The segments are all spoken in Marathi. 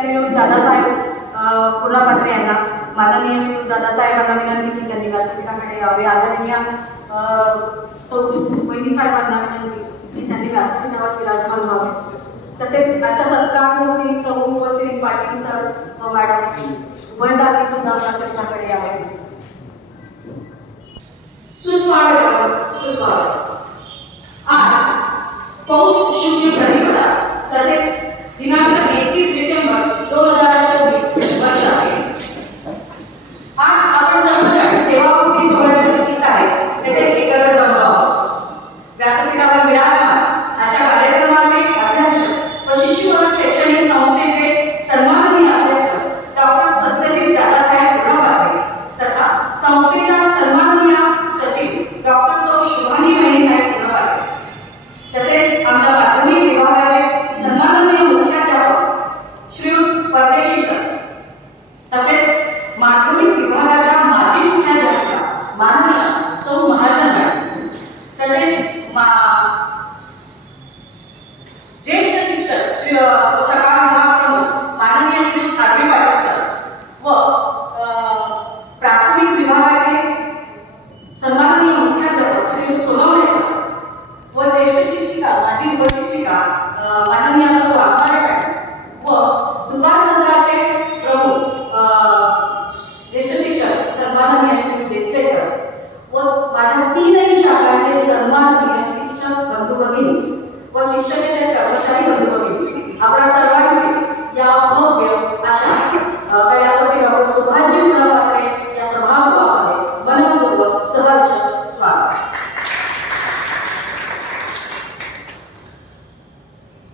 श्रीयुत दादासाहेब कुर्लापात्रे यांना, माननीय श्रीयुत दादासाहेबांना विनंती की त्यांनी व्यासपीठाकडे यावे. आदरणीय सौ वहिनी साहेबांना विनंती की त्यांनी व्यासपीठावर विराजमान व्हावे. तसेच आजच्या सत्कारमूर्ती सौ श्री पाटील सर व मॅडम उभयदार सुद्धा व्यासपीठाकडे यावे. सुस्वागत सुस्वागत. आज पौष शुक्ल प्रतिपदा तसेच दिनांक 31 डिसेंबर 2024 वर्ष आहे. आज आपण सर्वजण सेवापूर्ती सोहळ्याच्या निमित्ताने येथे एकत्र जमलो आहोत. व्यासपीठावर विराजमान आजच्या कार्यक्रमाचे अध्यक्ष व शिशुवंत शैक्षणिक संस्थेचे सन्माननीय अध्यक्ष डॉक्टर सत्यजित दादासाहेब कुर्लापात्रे तथा संस्थेच्या सन्माननीय सचिव डॉक्टर सौ शुभानी साहेब कुर्लापात्रे तसेच आमच्या माध्यमिक विभागाचे सन्माननीय मुख्याध्यापक श्रीयुत परदेशी सर तसेच माध्यमिक विभागाच्या माजी मुख्याध्यापिका माननीय सौ महाजन मॅडम तसेच ज्येष्ठ शिक्षक श्री सकाळ विभाग प्रमुख माननीय श्री आरबी पाटील सर व प्राथमिक विभागाचे सन्माननीय मुख्याध्यापक श्री सोनवणे सर व ज्येष्ठ शिक्षिका माजी उपशिक्षिका माननीय सौ आगमारे मॅडम व दुपार सत्राचे प्रमुख ज्येष्ठ शिक्षक सन्माननीय श्री देशले सर व माझ्या तीनही शाखांचे सन्माननीय शिक्षक बंधू भगिनी व शिक्षकेतर कर्मचारी बंधू भगिनी, आपल्या सर्वांचे या भव्य अशा कैलासवासी डॉक्टर सुभाषजी कुर्लापात्रे या सभागृहामध्ये मनपूर्वक सहर्ष स्वागत.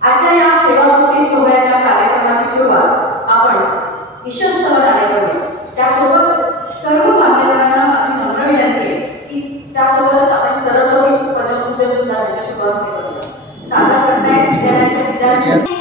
आजच्या या सेवापूर्ती सोहळ्याच्या कार्यक्रमाची सुरुवात आपण ईशस्तवनाने करूया. त्यासोबत सर्व मान्यवरांना माझी नम्र विनंती आहे की त्यासोबतच आपण सरस्वती पदपूजन सुद्धा त्याच्या शुभारंभ करूया. सादर करतायत विद्यालयाच्या विद्यार्थी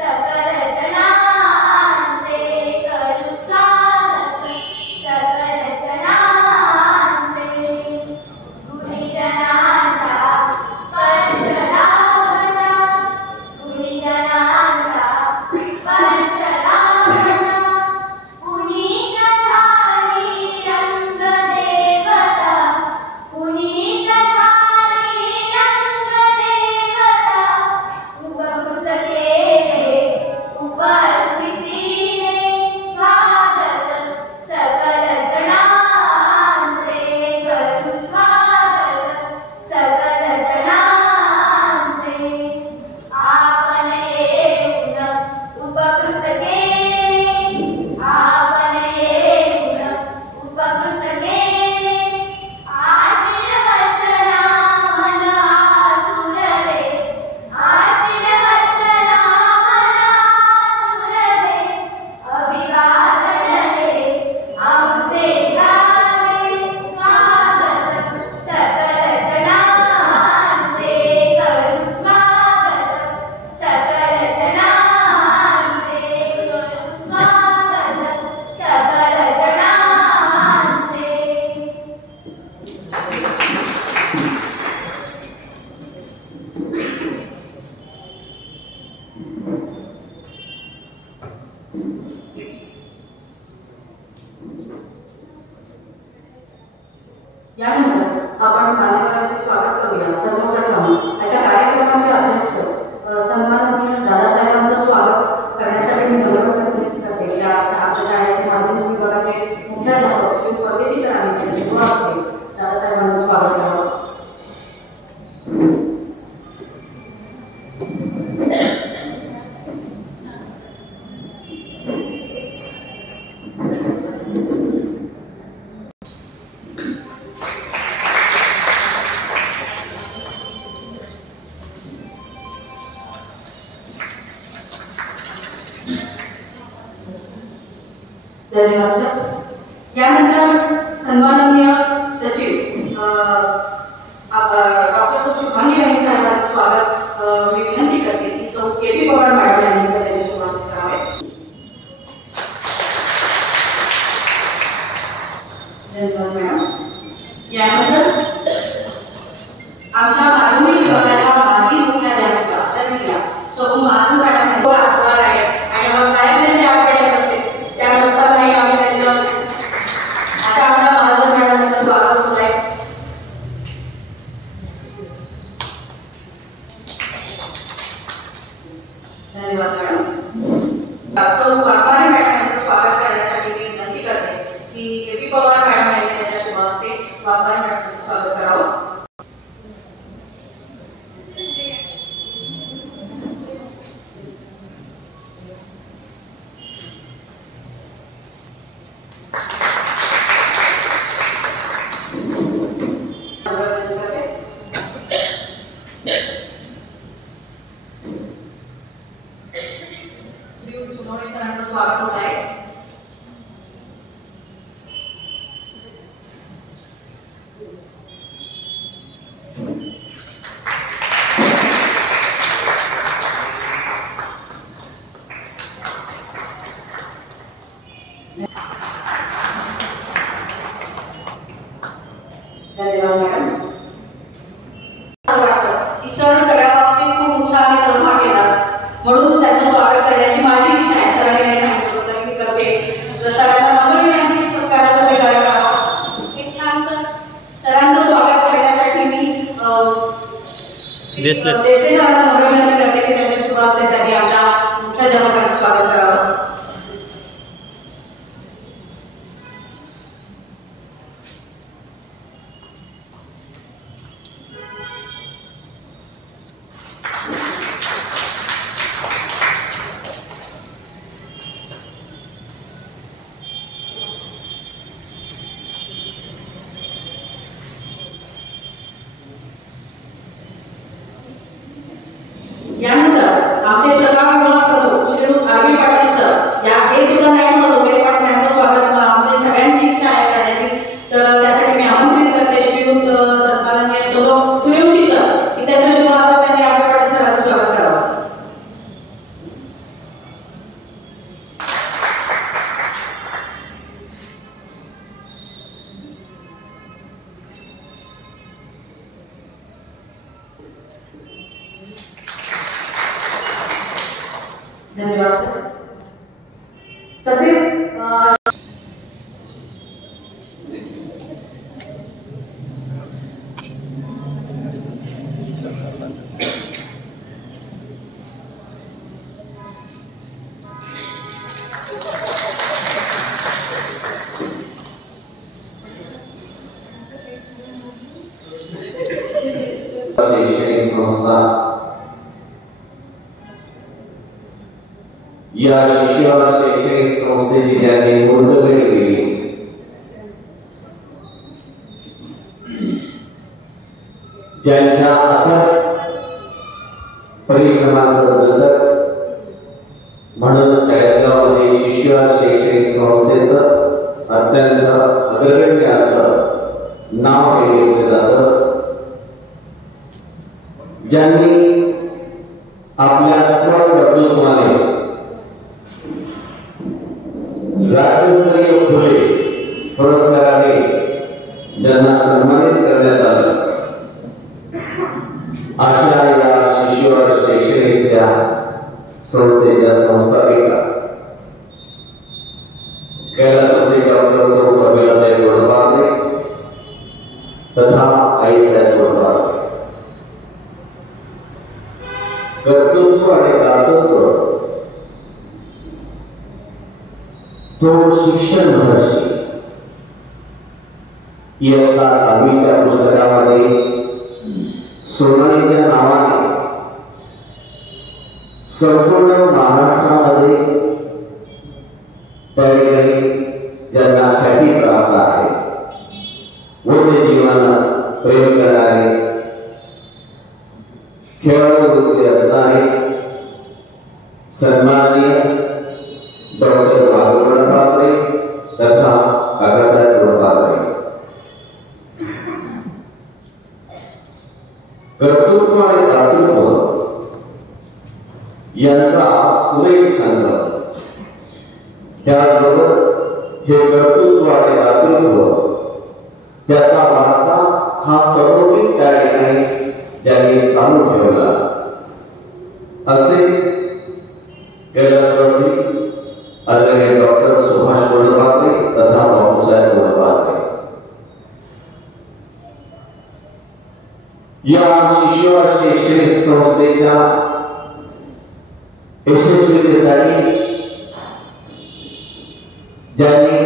Sakala यानंतर आपण मान्यवरांचे स्वागत करूया. सर्वप्रथम आजच्या कार्यक्रमाचे अध्यक्ष सन्माननीय दादासाहेबांचं स्वागत करण्यासाठी मी विनंती करते की आमच्या शाळेचे माध्यमिक विभागाचे मुख्याध्यापक श्री परदेशी सरांनी त्यांच्या शुभ हस्ते दादासाहेबांचं स्वागत करावं. धन्यवाद सर. यानंतर सन्माननीय सचिव डॉक्टर शुभांगी यांनी साहेबांचं स्वागत मी विनंती करते की सौ के.पी. पवार मॅडम यांनी त्याचे शुभ हस्ते करावे. धन्यवाद मॅडम. यानंतर आमच्या माध्यमिक विभागाच्या माजी मुख्याध्यापिका आदरणीय सौ माधव मॅडम यांचा आभार आहे आणि मग काय त्यांचे आकडे असते त्या नसतानाही आम्ही त्यांचं अशा आमच्या माधव मॅडम यांचं स्वागत होत आहे. धन्यवाद मॅडम. सौ वाघमारे मॅडम यांचं स्वागत करण्यासाठी मी विनंती करते की के.पी. पवार मॅडम यांनी त्यांच्या शुभ हस्ते वाघमारे मॅडम यांचं स्वागत करावं. स्वागत होत आहे. धन्यवाद मॅडम. की सर सगळ्या बाबतीत खूप उत्साहाने सहभाग केला म्हणून त्याचं स्वागत करण्याची माझी इच्छा आहे. सरांनी नाही सांगितलं होतं तरी मी करते. सरांना नम्र विनंती सत्काराचा स्वीकार करावा. एक छान सरांचं स्वागत करण्यासाठी मी देशले सरांना नम्र विनंती करते की त्यांच्या शुभ हस्ते त्यांनी आमच्या मुख्याध्यापकांचं स्वागत करावं. यानंतर आमचे सभा विभाग प्रमुख श्री आर.बी. पाटील सर हे सुद्धा नाही म्हणत वगैरे पण त्यांचं स्वागत आमची सगळ्यांची इच्छा आहे करण्याची. तर त्यासाठी मी आमंत्रित करते श्रीयुत सन्माननीय सूर्यवंशी सर की त्यांच्या शुभ हस्ते त्यांनी आर.बी. पाटील सरांचं स्वागत करावं. धन्यवाद सर. तसेच शैक्षणिक संस्था या शिष्यवाद शैक्षणिक संस्थेची ज्यांनी मुहूर्तमेढ केली ज्यांच्या अथक परिश्रमाचं बदल म्हणून चाळीसगावमध्ये शिष्यवाद शैक्षणिक संस्थेचं अत्यंत अग्रगण्य असं नाव ठेवलं जातं. ज्यांनी आपल्या स्वडब्ल्यूमाने राज्यस्तरीय खुले पुरस्काराने ज्यांना सन्मानित करण्यात आलं अशा या शिष्यवाद शैक्षणिक संस्थेच्या संस्थापिका कैलास डॉक्टर सौ प्रमिलाताई गोडबाले तथा आईसाहेब गोडबाले. कर्तृत्व आणि दातृत्व तो शिक्षण महर्षी इयत्ता 10वीच्या पुस्तकामध्ये सोनालीच्या नावाने संपूर्ण महाराष्ट्रामध्ये त्यावेळी ज्यांना ख्याती प्राप्त आहे व ते जीवनात प्रेम करणारे खेळाडू वृत्ती असणारे सन्माननीय डॉक्टर वाघ ठाकरे तथा काकासाहेब ठाकरे. कर्तृत्व आणि दातृत्व यांचा सुरेख संगम. त्याबरोबर हे कर्तृत्व आणि दातृत्व त्याचा वारसा हा सर्वोपरी त्या ठिकाणी ज्यांनी चालू ठेवला असे कैलासवासी आदरणीय डॉक्टर सुभाष गोडबाले तथा बापूसाहेब गोडबाले. या शिशुवार शैक्षणिक संस्थेच्या यशस्वीतेसाठी ज्यांनी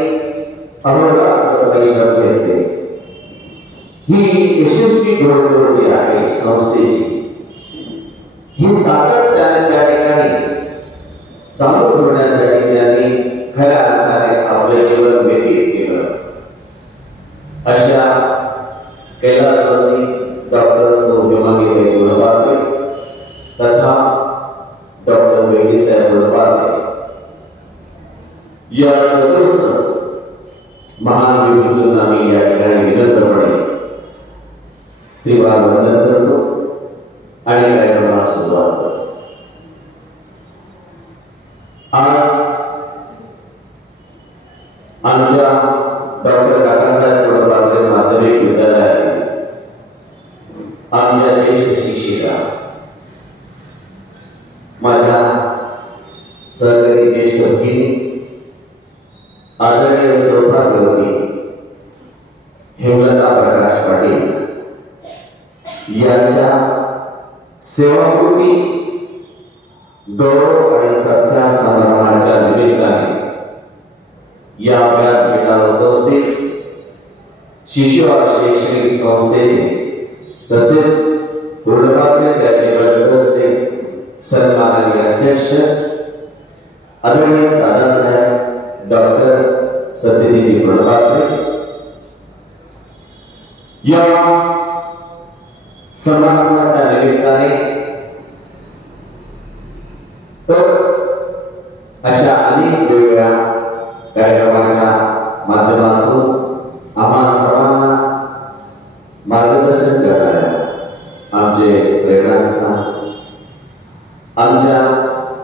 अहोरात्र परिश्रम घेतले ही यशस्वी घडवड जी आहे संस्थेची ही सातत्याने त्या ठिकाणी चालू ठेवण्यासाठी त्यांनी खऱ्या अर्थाने आपले जीवन व्यतीत केलं. अशा कैलासवासी डॉक्टर सौम्यमानी गोडबाले तथा डॉक्टर वेणीसाहेब गोडबाले या चतुर्थ महान विभूतींना मी या ठिकाणी विनम्रपणे त्रिवार वंदन करतो आणि कार्यक्रमाला सुरुवात करतो. आज आमच्या डॉक्टर काकासाहेब गोडबाले माध्यमिक विद्यालयात आमच्या ज्येष्ठ शिक्षिका माझ्या सहकारी ज्येष्ठ भगिनी आदरणीय सौभाग्यवती हेमलता प्रकाश पाटील यांच्या सेवापूर्ती गौरव आणि सत्कार समारंभाच्या निमित्ताने या व्यासपीठावर उपस्थित शिशुवार शैक्षणिक संस्थेचे तसेच गोडबाले चॅरिटेबल ट्रस्टचे सन्माननीय अध्यक्ष आदरणीय दादासाहेब डॉक्टर सत्यजित गोडबाले या समारंभाच्या निमित्ताने तर अशा अनेक वेगवेगळ्या कार्यक्रमाच्या माध्यमातून आम्हा सर्वांना मार्गदर्शन करणाऱ्या आमचे प्रेरणास्थान आमच्या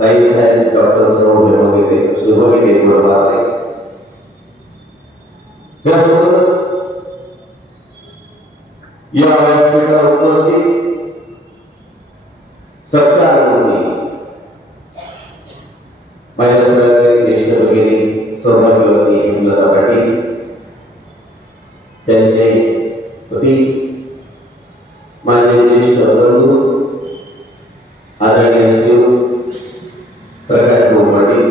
ताईसाहेब डॉक्टर सुभगिरी गोडबाले यासोबतच या व्यासपीठावर उपस्थित सत्कारमूर्ती माझ्या सहकारी ज्येष्ठ भगिनी सौभाग्यवती हेमलता पाटील त्यांचे पती माझे ज्येष्ठ बंधू आदरणीय शिव प्रकाश पाटील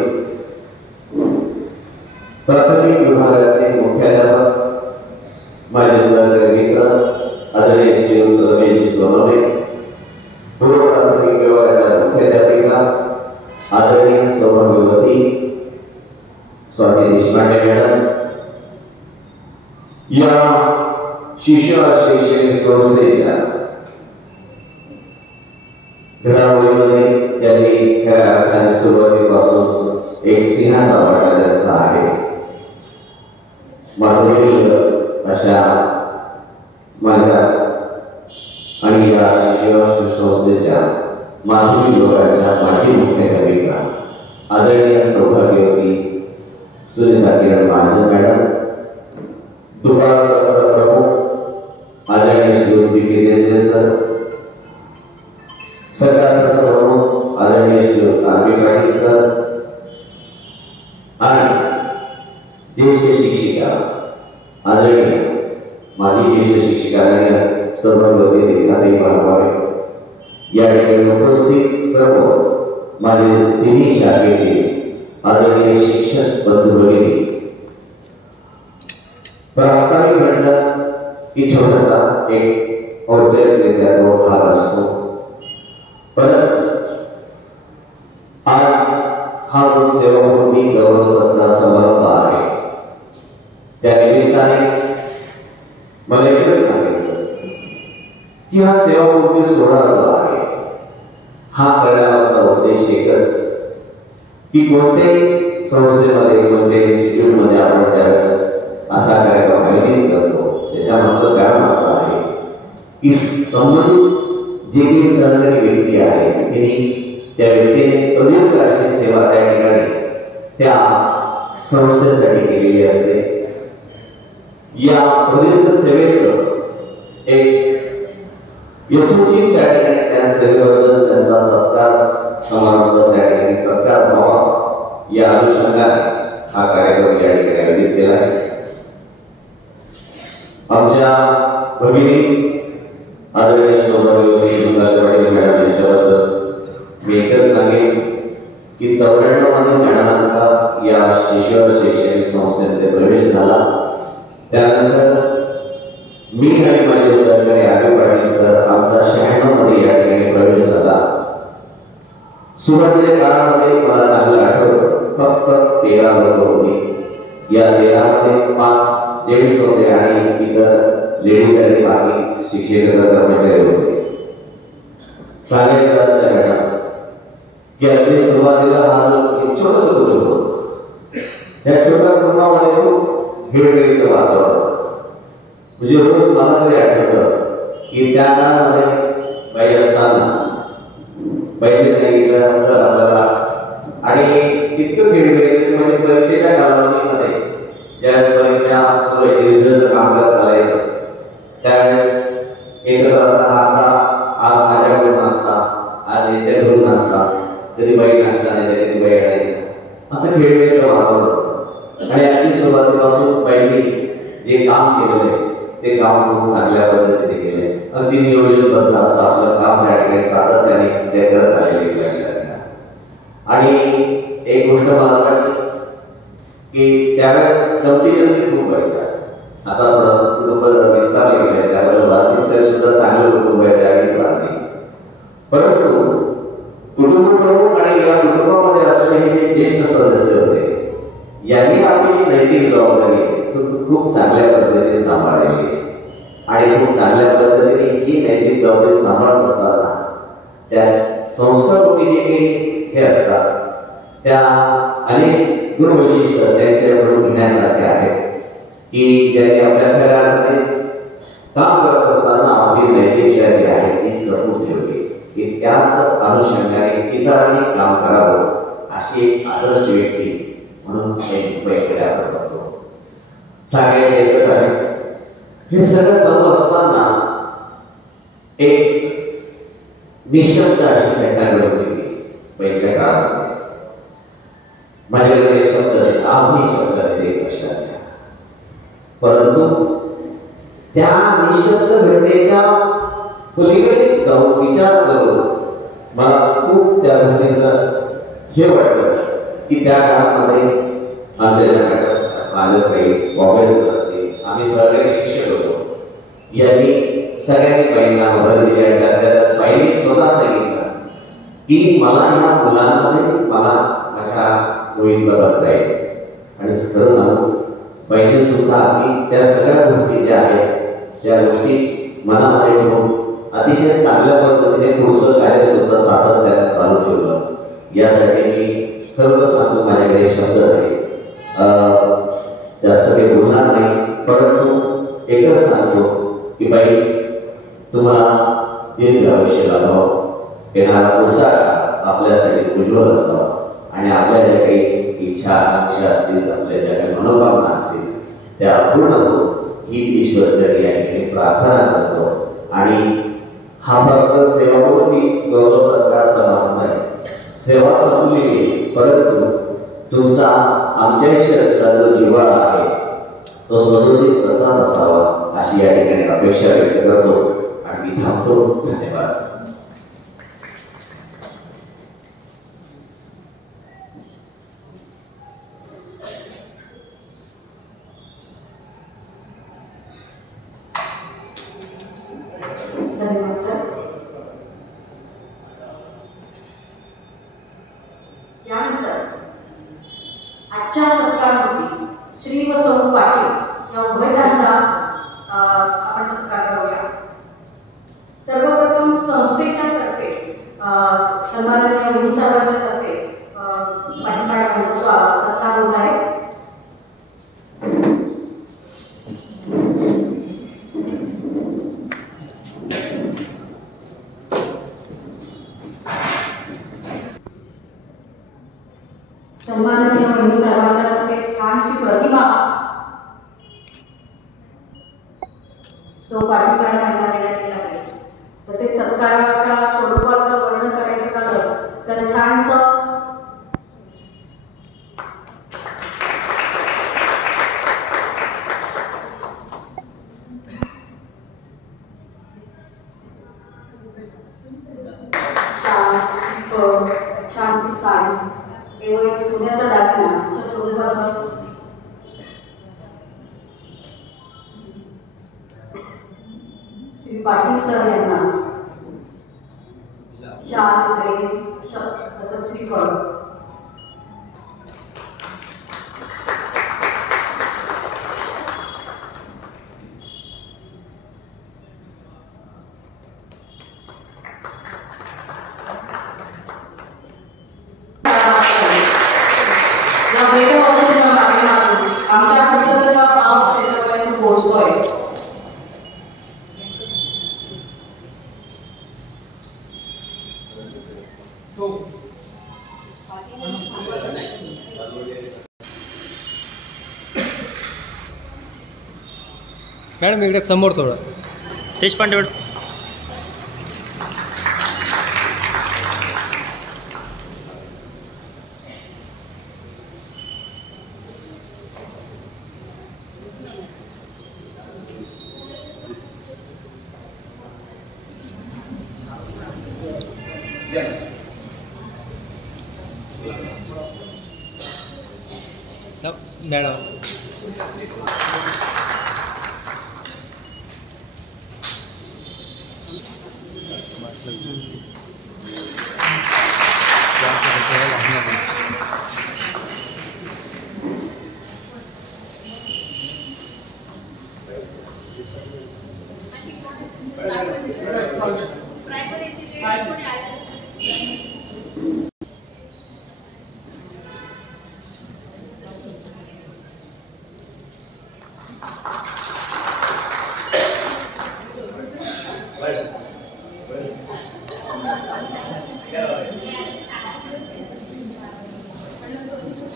प्राथमिक विभागाचे मुख्याध्यापक माझे सहकारी मित्र आदरणीय शिव रमेश सोनवणे पूर्व प्राथमिक विभागाच्या मुख्याध्यापिका आदरणीय सौभाग्यवती स्वाती देशपांडे मॅडम या शिशुवार शैक्षणिक संस्थेच्या घडामोडीमध्ये ज्यांनी खऱ्या अर्थाने सुरुवातीपासून एक सिंहाचा वाटा त्यांचा आहे माधुर्य अशा माझ्या आणि या शिशुवार संस्थेच्या माधुरी विभागाच्या माजी मुख्याध्यापिका आदरणीय सौभाग्यवती सुनीता किरण महाजन मॅडम दुपार सत्र प्रमुख आदरणीय श्री देशले सर सगळा सत्र प्रमुख आदरणीय श्री आरबी पाटील सर आणि ज्येष्ठ शिक्षिका आदरणीय माजी ज्येष्ठ शिक्षकांनी सर्व देखील पाहावे. या ठिकाणी उपस्थित सर्व माझे तिन्ही शाखेतील आदरणीय शिक्षक बंधू भगिनी, प्रास्ताविक म्हणलं की छोटासा एक औपचारिकरित्या तो भाग असतो, परंतु आज हा जो सेवापूर्ती गौरव सत्कार समारंभ आहे त्या निमित्ताने मला एकच सांगायचं असतं की हा सेवापूर्ती सोहळा जो आहे हा करण्याचा उद्देश एकच की कोणत्याही संस्थेमध्ये कोणत्याही इन्स्टिट्यूटमध्ये आपण त्यावेळेस असा कार्यक्रम आयोजित करतो त्याच्या मागचं कारण असं आहे की संबंधित जे काही सहकारी व्यक्ती आहे त्यांनी त्या व्यक्तीने प्रयुक्त अशी सेवा त्या ठिकाणी त्या संस्थेसाठी केलेली असते. या प्रयुक्त सेवेचं एक यथोचित त्या ठिकाणी त्या सेवेबद्दल त्यांचा सत्कार समारंभ त्या ठिकाणी सत्कार व्हावा या अनुषंगाने हा कार्यक्रम या ठिकाणी आयोजित केला आहे. आमच्या भगिनी आदरणीय सौभाग्यवती मंगलवाडी मॅडम यांच्याबद्दल मी एकच सांगेन की 94 मध्ये मॅडमांचा या शिष्यवर शैक्षणिक संस्थेमध्ये प्रवेश झाला. त्यानंतर मी आणि माझे सहकारी आगे पाटील सर आमचा 96 मध्ये या ठिकाणी प्रवेश झाला. सुरुवातीच्या काळामध्ये मला चांगलं आठवतं फक्त 13 लोक होती. या 13 मध्ये 5 जेंट्स होते आणि इतर लेडीज आणि बाकी शिक्षक कर्मचारी होते. सांगायचं असं मॅडम की अगदी सुरुवातीला हा एक छोटंसं कुटुंब होतं. या छोट्या कुटुंबामध्ये खूप हिरवळीचं वातावरण, म्हणजे रोज मला तरी आठवतं की त्या काळामध्ये बाई असताना पहिले सांगितलं असं आपल्याला आणि इतकं हिरवळीचं म्हणजे परीक्षेच्या कालावधीमध्ये ज्यावेळेस परीक्षा सुरू आहे रिझल्टचं कामकाज चालायचं त्यावेळेस एकत्र असा आज माझ्याकडून असता आज याच्याकडून असता कधी बाई नाचता नाही कधी बाई आणायचं असं खेळलेलं वातावरण होतं. आणि अगदी सुरुवातीपासून पहिली जे काम केलेलं आहे ते काम खूप चांगल्या पद्धतीने केले. अगदी नियोजनबद्ध असतं आपलं काम त्या ठिकाणी सातत्याने ते करत आलेले लक्षात. आणि एक गोष्ट मला वाटली की त्यावेळेस गमती खूप व्हायच्या. आता थोडंसं कुटुंब विस्तारले गेले त्याबद्दल बातमी तरी सुद्धा चांगलं कुटुंब आहे त्यावेळी बातमी, परंतु कुटुंब प्रमुख आणि या कुटुंबामध्ये असलेले जे ज्येष्ठ सदस्य होते यांनी आपली नैतिक जबाबदारी खूप चांगल्या पद्धतीने सांभाळली आणि खूप चांगल्या पद्धतीने ही नैतिक जबाबदारी सांभाळत असताना त्या संस्थापकी जे काही हे असतात त्या अनेक गुणवैशिष्ट्य त्यांच्याकडून घेण्यासारखे आहेत की ज्यांनी आपल्या घरामध्ये काम करत असताना आपली नैतिकता जी आहे ती जपून ठेवली की त्याच अनुषंगाने इतरांनी काम करावं अशी एक आदर्श व्यक्ती म्हणून आपण बघतो. सांगायचं एकच आहे हे सगळं चालू असताना एक निशब्द अशी घटना घडली पहिल्या काळामध्ये. माझ्याकडे शब्द नाही, आजही शब्द नाही लक्षात घ्या, परंतु त्या निशब्द घटनेच्या पलीकडे जाऊन विचार करून मला खूप त्या घटनेचं हे वाटलं की त्या काळामध्ये आमच्या माझं काही मोबाईल्स असते, आम्ही सहकारी शिक्षक होतो. यांनी सगळ्यांनी बाईंना भर दिली आणि त्यात बाईंनी स्वतः सांगितलं की मला या मुलांमध्ये मला माझ्या मुलीला बघता येईल. आणि खरं सांगू बाईंनी सुद्धा की त्या सगळ्या गोष्टी ज्या आहेत त्या गोष्टी मनामध्ये ठेवून अतिशय चांगल्या पद्धतीने पुढचं कार्य सुद्धा सातत्याने चालू ठेवलं. यासाठी मी खरं सांगतो माझ्याकडे शब्द नाही, जास्त काही बोलणार नाही, परंतु एकच सांगतो की बाई तुम्हाला दीर्घ आयुष्य लाभावं, येणारा पुढचा काळ आपल्यासाठी उज्ज्वल असावा आणि आपल्या ज्या काही इच्छा आकांक्षा असतील आपल्या ज्या काही मनोभावना असतील त्या पूर्ण होऊन ही ईश्वरचरणी या ठिकाणी प्रार्थना करतो. आणि हा फक्त सेवापूर्ती गौरव सत्कार समारंभ आहे, सेवा संपलेली आहे, परंतु तुमचा आमच्याशी असलेला जो जिव्हाळा आहे तो सदोदित तसाच असावा अशी या ठिकाणी अपेक्षा व्यक्त करतो आणि मी थांबतो. धन्यवाद. धन्यवाद सर. यानंतर आजच्या सत्कारावरती श्री व सौ पाटील या उभयतांचा आपण सत्कार करूया. सर्वप्रथम संस्थेच्या तर्फे सन्माननीय विधी साहेबांच्या तर्फे पाटील मॅडमांचा सत्कार होत आहे. सन्माननीय विधी साहेबांच्या तर्फे छानशी प्रतिमा सौ पाटील मॅडम यांना देण्यात येत आहे. तसेच सत्काराच्या स्वरूपाचं वर्णन करायचं झालं तर छानसं छानशी साडी एक सोन्याचा दागिना अशा स्वरूपाचं श्री पाटील सर यांना शाल ड्रेस तसंच श्रीफळ आमच्या पुढचा भाव त्याच्यापर्यंत पोहोचतोय. मॅडम इकडे समोर थोडं देशपांडे मॅडम. मॅडम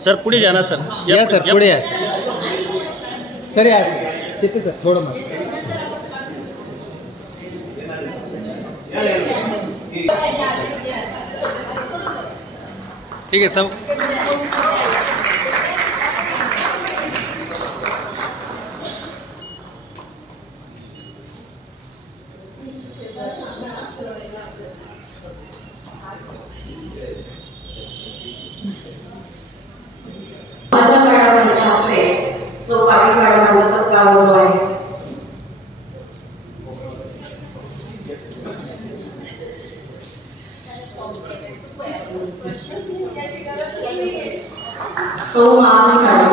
सर पुढे जा ना सर. या सर पुढे या सर. या सर तिथे सर थोडं मग ठीक आहे सब. मॅडमांच्या हस्ते सौ पाटील मॅडमांचा सत्कार होतो आहे. सौ महाजन मॅडम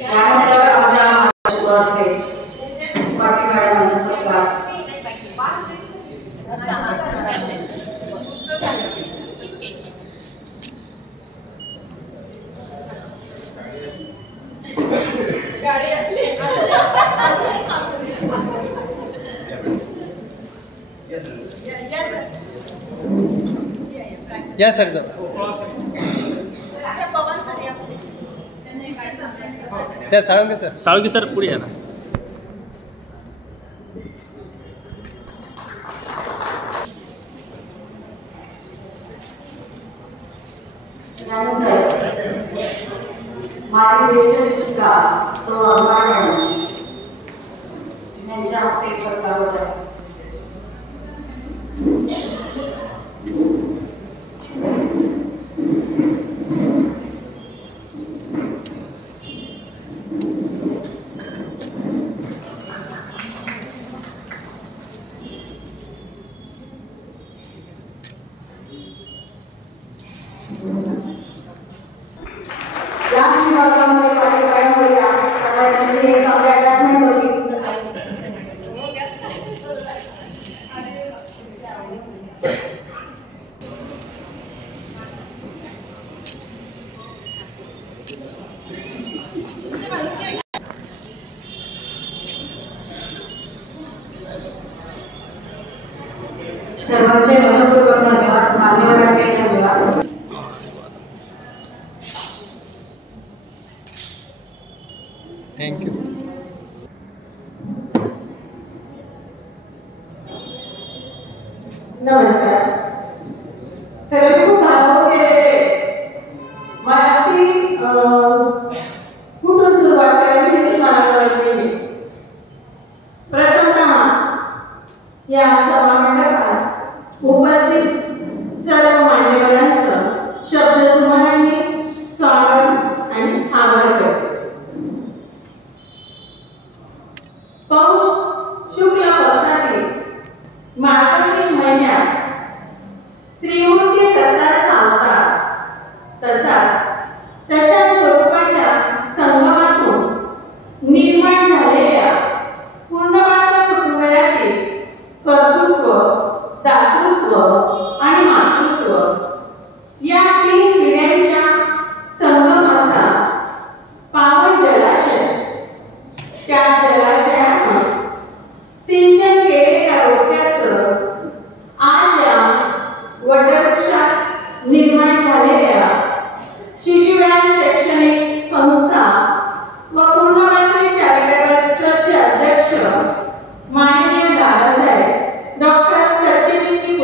यानंतर आमच्या शुभ हस्ते पाटील मॅडमांचा सत्कार. या सर त्या साळुंके सर. साळुंके सर पुढे या ना. यानंतर माझी ज्येष्ठ शिक्षिका सौ अरुणा मॅडम यांच्या हस्ते सत्कार होत आहे. या विभागामध्ये पाठिंब्यामुळे सगळ्यांनी एक आपल्या अटॅचमेंट होती. सर्वांचे मनपूर्वक धन्यवाद. मान्यवरांचे धन्यवाद. थँक्यू. नमस्कार. तर खूप भावुक केलेले मराठी कुठून सुरुवात करावी हेच मला कळत नाही. प्रथमतः या सभामंडपात उपस्थित सर्व मान्यवरांचं शब्दसमूहांनी स्वागत आणि आभार करते. पौष शुक्ल पक्षातील मार्गशीर्ष महिन्यात त्रिमूर्ती कथा सांगतात. तशा स्वरूपाच्या संगमातून निर्माण झालेल्या पूर्णमात्र कुटुंबातील कर्तृत्व, दातृत्व आणि मातृत्व या 3 पिढ्यांच्या संगमाचा पावन जलाशय. त्या जलाशयातून सिंचन केलेल्या रोट्याचं आज या वटवृक्षात निर्माण झालेल्या शिशुव्यान शैक्षणिक संस्था व पूर्णमात्री चॅरिटेबल ट्रस्टचे अध्यक्ष माननीय दादासाहेब डॉक्टर सत्यजितजी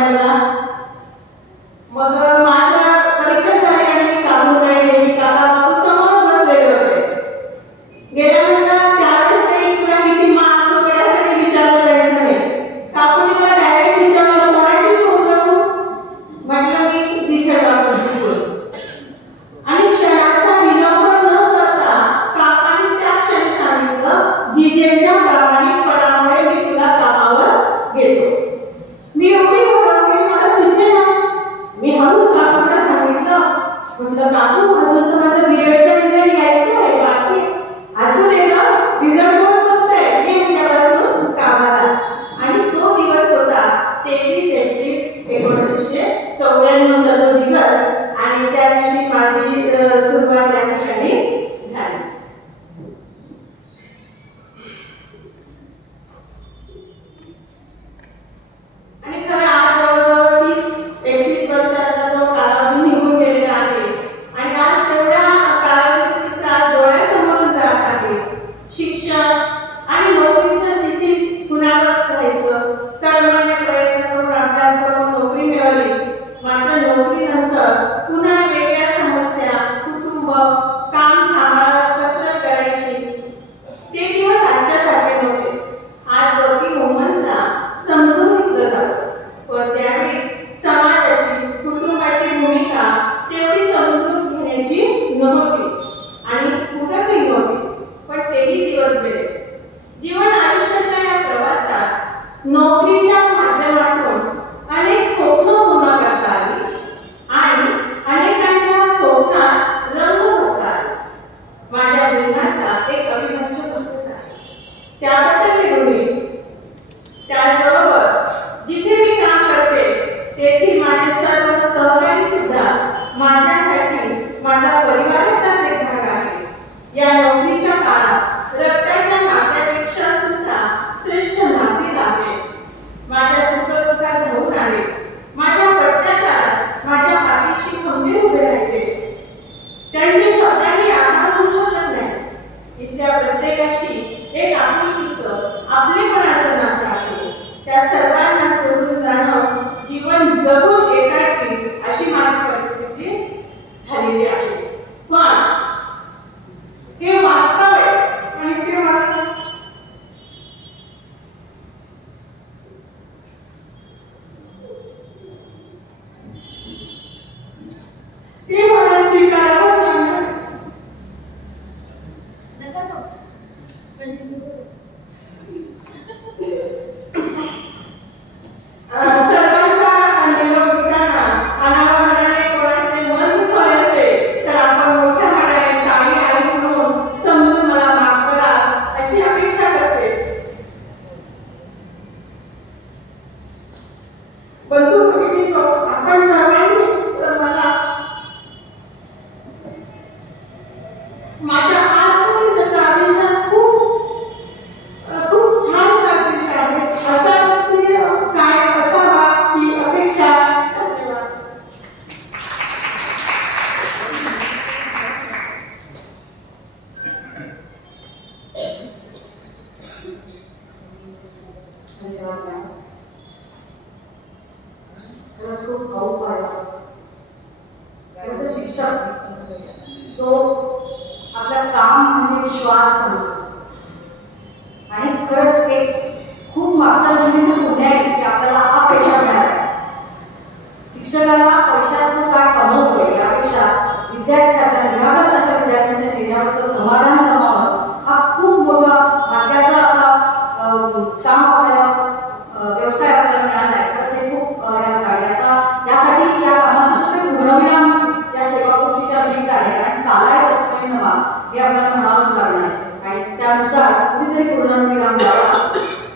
मॅडमला. मग माझ्या परीक्षा झाली आणि काकूकडे गेली. काका समोर बसलेले होते. गेल्यानंतर त्यावेळेस काही तुला किती मार्क्स वगैरे यासाठी विचारलं जायचं नाही. काकूने मला डायरेक्ट विचारलं, कोणाची सोबत तू? म्हटलं मी टीचर डॉक्टर बोल. आणि क्षणाचा विलंब न करता काकाने त्या क्षणी सांगितलं, जिजेंच्या प्रामाणिकपणामुळे मी तुला कामावर घेतो. मी एवढी घाबरली, मला सुचेना. मी हळूच काकूला सांगितलं, म्हटलं काकू अजून तर माझं बीएडचा रिझल्ट यायचा आहे बाकी. असू दे ना, रिझल्ट कोण बघतंय, मी उद्यापासून कामाला. आणि तो दिवस होता 23 एप्रिल 1994 चा तो दिवस. आणि त्या दिवशी माझी सुरुवात या ठिकाणी झाली. आणि खरं आज 30-31 वर्षाचा तो कालावधी निघून गेलेला आहे. आणि आज तेवढ्या कालावधीचे त्रास डोळ्यासमोरून जात आहे. शिक्षण आणि नोकरीचं क्षितिज पुनरावृत्त व्हायचं. तळमळीने प्रयत्न करून अभ्यास करून नोकरी मिळवली. मात्र नोकरीनंतर पुन्हा वेगळ्या समस्या, कुटुंब, काम सांभाळत कसरत करायची. ते दिवस आजच्यासारखे नव्हते. आज वर्किंग वुमन्सला समजून घेतलं जातं, पण त्यावेळी समाजाची, कुटुंबाची भूमिका तेवढी समजून घेण्याची नव्हती आणि कुठंही नव्हती. पण तेही दिवस गेले. जीवन आयुष्याच्या या प्रवासात नोकरीच्या माध्यमातून अनेक स्वप्न पूर्ण करता आली आणि अनेकांच्या स्वप्नात रंग भरता आले. माझ्या जीवनाचा एक अविभाज्य भागच आहे, त्याबद्दल मी ऋणी. त्याचबरोबर जिथे मी काम करते तेथील माझे सर्व सहकारी सुद्धा माझ्यासाठी माझा परिवाराचाच एक भाग आहे. या नोकरीच्या काळात रक्ताच्या नात्यापेक्षा सुद्धा श्रेष्ठ नाते लागले. माझ्या सुखदुःखात धावून आले. माझ्या प्रत्येक काळात माझ्या पाठीशी खंबीर उभे राहिले. त्यांचे शब्दांनी आभार होऊ शकत नाही. इथल्या प्रत्येकाशी एक आपुलकीचं, आपलेपणाचं नातं आहे. त्या सर्वांना सोडून जाणं, जीवन जगून एकाकी अशी माझी परिस्थिती झालेली आहे. पण हे वास्तव आहे आणि ते मला स्वीकारावंच लागणार. सर्वांचा निरोप घेताना अनावरणाने कोणाचे मन दुखावले असेल तर आपण मोठ्या मनाने ताई आई म्हणून समजून मला माफ करा अशी अपेक्षा करते. बंधू भगिनींनो, आपण सर्वांनी मला माझ्या आजपर्यंतच्या आयुष्यात खूप छान साथ दिली आहे. असं असते काय असावा ही अपेक्षा. धन्यवाद. खरंच खूप भावूक आहे. शिक्षक जो आपलं काम म्हणजे श्वास समजतो आणि खरंच एक खूप मागच्या जन्मीचं पुण्य आहे की आपल्याला हा पेशा मिळाला. शिक्षकाला पैशात तो काय कमवतोय यापेक्षा विद्यार्थ्याच्या, निरागसाच्या विद्यार्थ्यांच्या चेहऱ्यावरचं समाधान कमावणं हा खूप मोठा भाग्याचा असा काम आपल्याला, व्यवसाय आपल्याला मिळाला आहे. खरंच हे खूप यासाठी या कामाचं ते पूर्णविराम या सेवाकृतीच्या निमित्त आहे. कारण कालाय तस्मै नमः हे आपल्याला म्हणावंच लागणार आहे आणि त्यानुसार कुठेतरी पूर्णविराम द्यावा.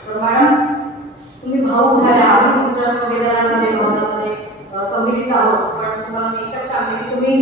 तर मॅडम, तुम्ही भाऊक झाल्या, आम्ही तुमच्या संवेदनामध्ये भावनांमध्ये सम्मिलित आहोत. पण तुम्हाला मी एकच सांगते की तुम्ही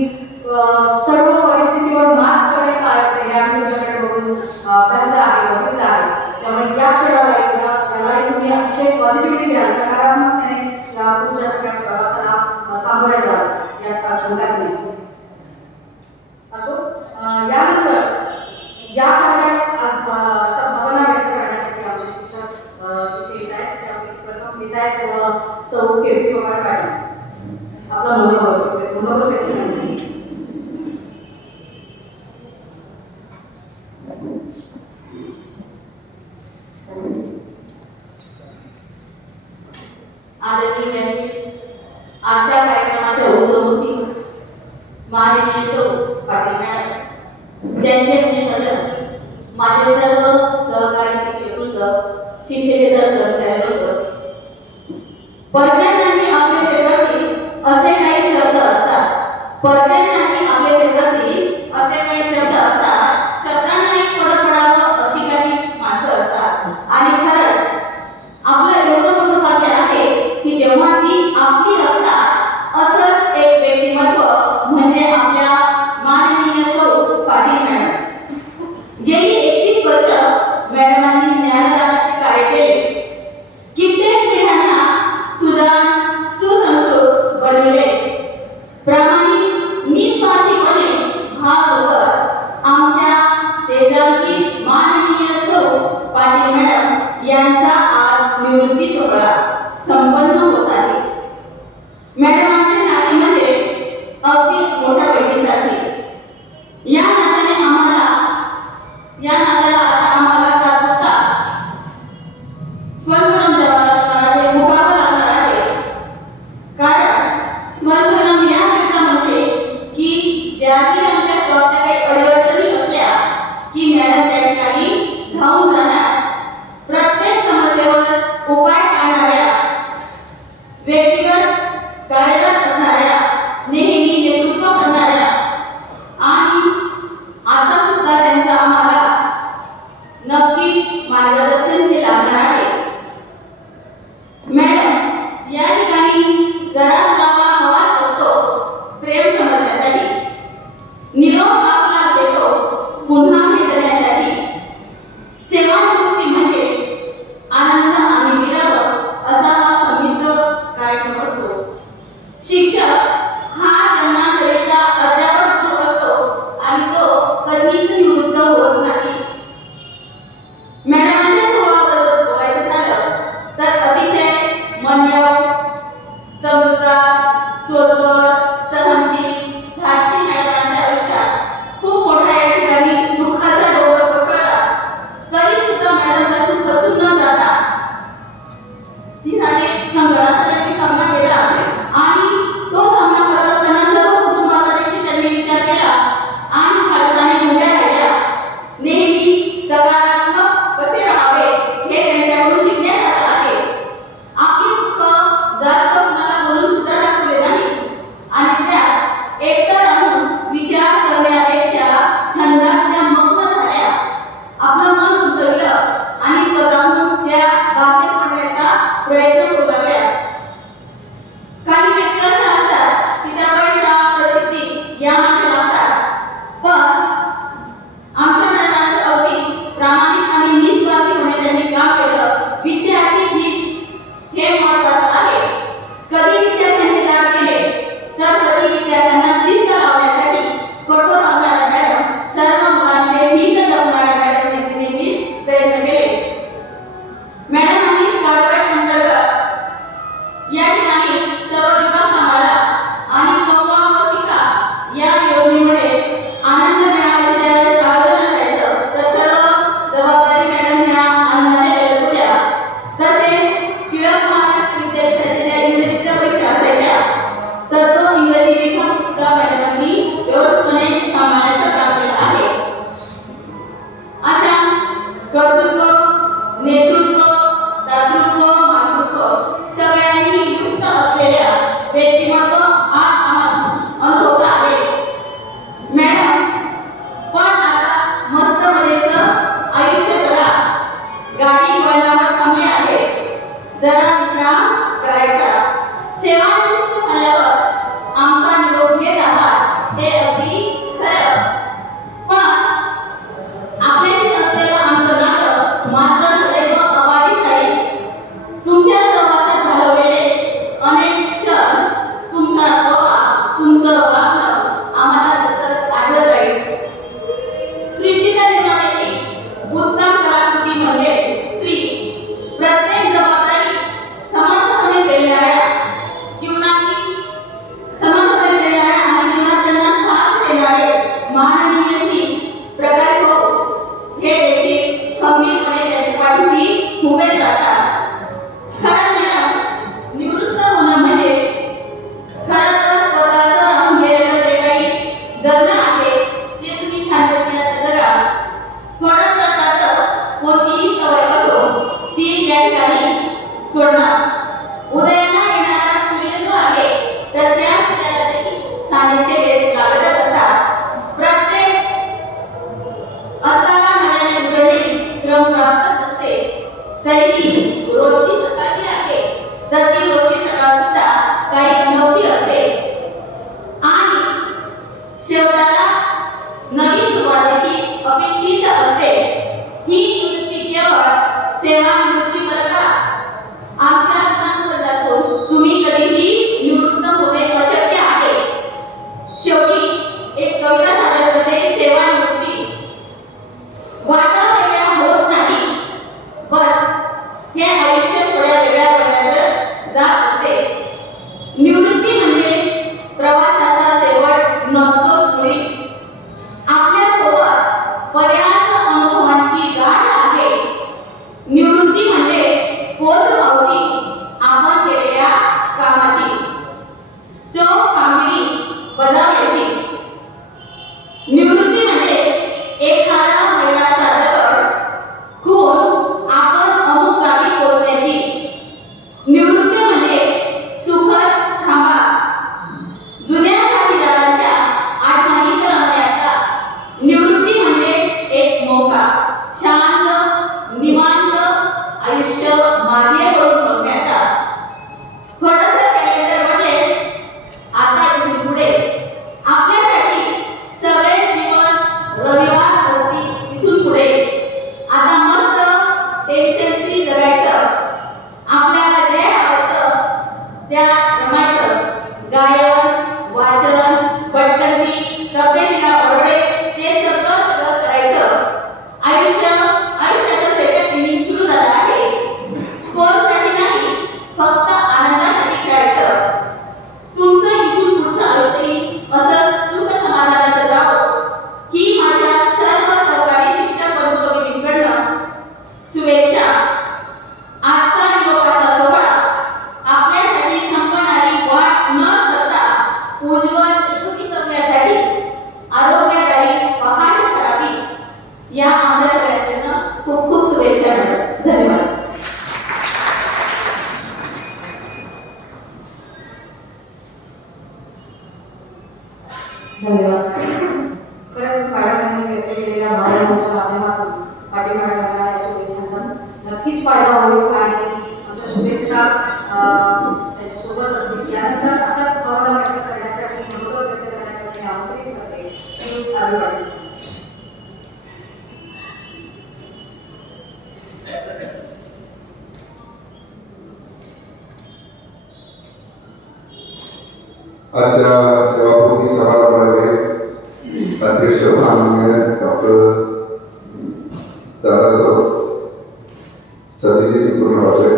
केपी वगैरे काढला आपला मनोबल व्यक्त करण्यासाठी. आदरणीय व्यासपीठ, आजच्या कार्यक्रमाच्या उपसभापती माननीय सौ पाटील मॅडम, त्यांचे स्नेहधन माझे सर्व सहकारी शिक्षकवृंद, शिक्षकेतर कर्मचारीवृंद, परक्यांनाही आपले शेजारी असे काही शब्द असतात, परक्यांनाही आपले शेजारी असे काही शब्द असतात, शब्दांनाही थोडं पडावं अशी काही माणसं असतात. आणि खरंच आपलं एवढं मोठं भाग्य आहे की जेव्हा ती आपली असतात असंच एक व्यक्तिमत्व म्हणजे आपल्या माननीय सौ पाटील मॅडम. गेली 31 वर्ष मॅडमांनी ज्ञानदानाचे कार्य केले, कित्येक पिढ्यांना सुजाण सुसंस्कृत बनविले. प्रामाणिक निस्वार्थीपणे भाव करत आमच्या तेजांकित माननीय सौ पाटील मॅडम यांचा आज निवृत्ती सोहळा संपन्न होत आहे. मॅडमांच्या नातीमध्ये अगदी मोठ्या बहिणीसाठी या नात्याने या नात्याला आता आम्हाला तात्पुरता स्वयंभरम मुकावं लागणार आहे. कारण स्वयंभरम याकरिता म्हणजे की ज्याही आमच्या जबाबदाऱ्या काही अडचणी असल्या की मॅडम त्या ठिकाणी धावून जाणार, प्रत्येक समस्येवर उपाय काढणाऱ्या, व्यक्तिगत कार्यरत असणाऱ्या, नेहमी नेतृत्व करणाऱ्या आणि आता सुद्धा त्यांचं आम्हाला नक्कीच मार्गदर्शन हे लागणार आहे. मॅडम या ठिकाणी जरा हवाच असतो प्रेम समजण्यासाठी, निरोप आपला देतो पुन्हा भेटण्यासाठी. सेवानिवृत्ती म्हणजे आनंद आणि विरह असा हा संमिश्र कार्यक्रम असतो. शिक्षक हा जन्मांतरीचा अध्यापक गुरु असतो आणि तो कधीच निवृत्त होत नाही. मॅडमांच्या स्वभावाबद्दल बोलायचं झालं तर अतिशय मनमिळावू, समजूतदार, सोज्वळ, सहनशील, धाडसी मॅडमांच्या आयुष्यात खूप मोठा या ठिकाणी दुःखाचा डोंगर कोसळला तरी सुद्धा मॅडम त्यातून खचून न जाता तिने संगणकाचा सामना केला आणि तो सामना करत असताना सर्व कुटुंबाचा देखील त्यांनी विचार केला आणि खडसाने उभ्या राहिल्या. नेहमी सकारात्मक कसे राहावे हे त्यांच्याकडून शिकण्यासारखं आहे. आपली दुःख जास्त कुणाला बोलून सुद्धा दाखवले नाही तर त्या सुट्याला देखील सानेचे वेध लागतच असतात. प्रत्येक असताना नव्याने उजळणी क्रम प्राप्त असते. तरीही रोजची सकाळ जी आहे तर ती रोजची सकाळ सुद्धा काही अनोखी असते आणि शेवटाला नवी सुरुवात देखील अपेक्षित असते. ही निवृत्ती केवळ सेवानिवृत्ती बरं का. आमच्या गुणांबद्दल तुम्ही कधीही निवृत्त होणे अशक्य आहे. शेवटी एक कविता सादर करते. सेवानिवृत्ती वाटा वेगळ्या होत नाही, बस हे आयुष्य थोड्या वेगळ्या रंगावर जात असते. निवृत्ती म्हणजे प्रवासाचा शेवट नसतोच मुळे आपल्यासोबत बऱ्याच अनुभवांची गाठ आहे. निवृत्ती म्हणजे पोचपावती आपण केलेल्या कामाची, चोख कामगिरी बजावण्याची. निवृत्ती म्हणजे एखादा मैलाचा दगड खून आपण अमुक गावी पोचण्याची. निवृत्ती म्हणजे सुखद थांबा, जुन्या साथीदारांच्या आठवणी करण्याचा. निवृत्ती म्हणजे एक मोका शांत निवांत आयुष्य मागे वळून बघण्याचा. थोडंसं कॅलेंडरमध्ये आता इथून पुढे आपल्यासाठी सगळे दिवस रविवार असतील. इथून पुढे आता मस्त टेन्शन फ्री जगायचं. आपल्याला जे आवडतं त्या रमायचं. गायन, वाचन, पटकंती, तब्येतीला परवडे ते सगळं करायचं. आयुष्याचं सेकंड इनिंग सुरू झालं आहे. स्कोरसाठी नाही, फक्त आनंदासाठी खेळायचं. तुमचं इथून पुढचं आयुष्य असं सुख समाधानाचं जावं ही माझ्या सर्व सहकारी शिक्षक बंधू भगिनींकडनं शुभेच्छा. आजचा निरोपाचा सोहळा आपल्यासाठी संपणारी वाट न करता उज्ज्वल सुखी करण्यासाठी आरोग्यदायी पहाट ठरावी या आमच्या सगळ्यांना खूप खूप शुभेच्छा मिळत. धन्यवाद. धन्यवाद. खरंच मॅडमांनी व्यक्त केलेल्या भावनांच्या माध्यमातून पाठीमागच्या या शुभेच्छांचा नक्कीच फायदा होईल आणि आमच्या शुभेच्छा त्याच्यासोबत असतील. यानंतर अशाच भावना व्यक्त करण्यासाठी मनोबल व्यक्त करण्यासाठी आमंत्रित करते श्री आदिवासी. आजच्या सेवापूर्ती समारंभाचे अध्यक्ष माननीय डॉक्टर दादासाहेब सतीजी पूर्णवाचे,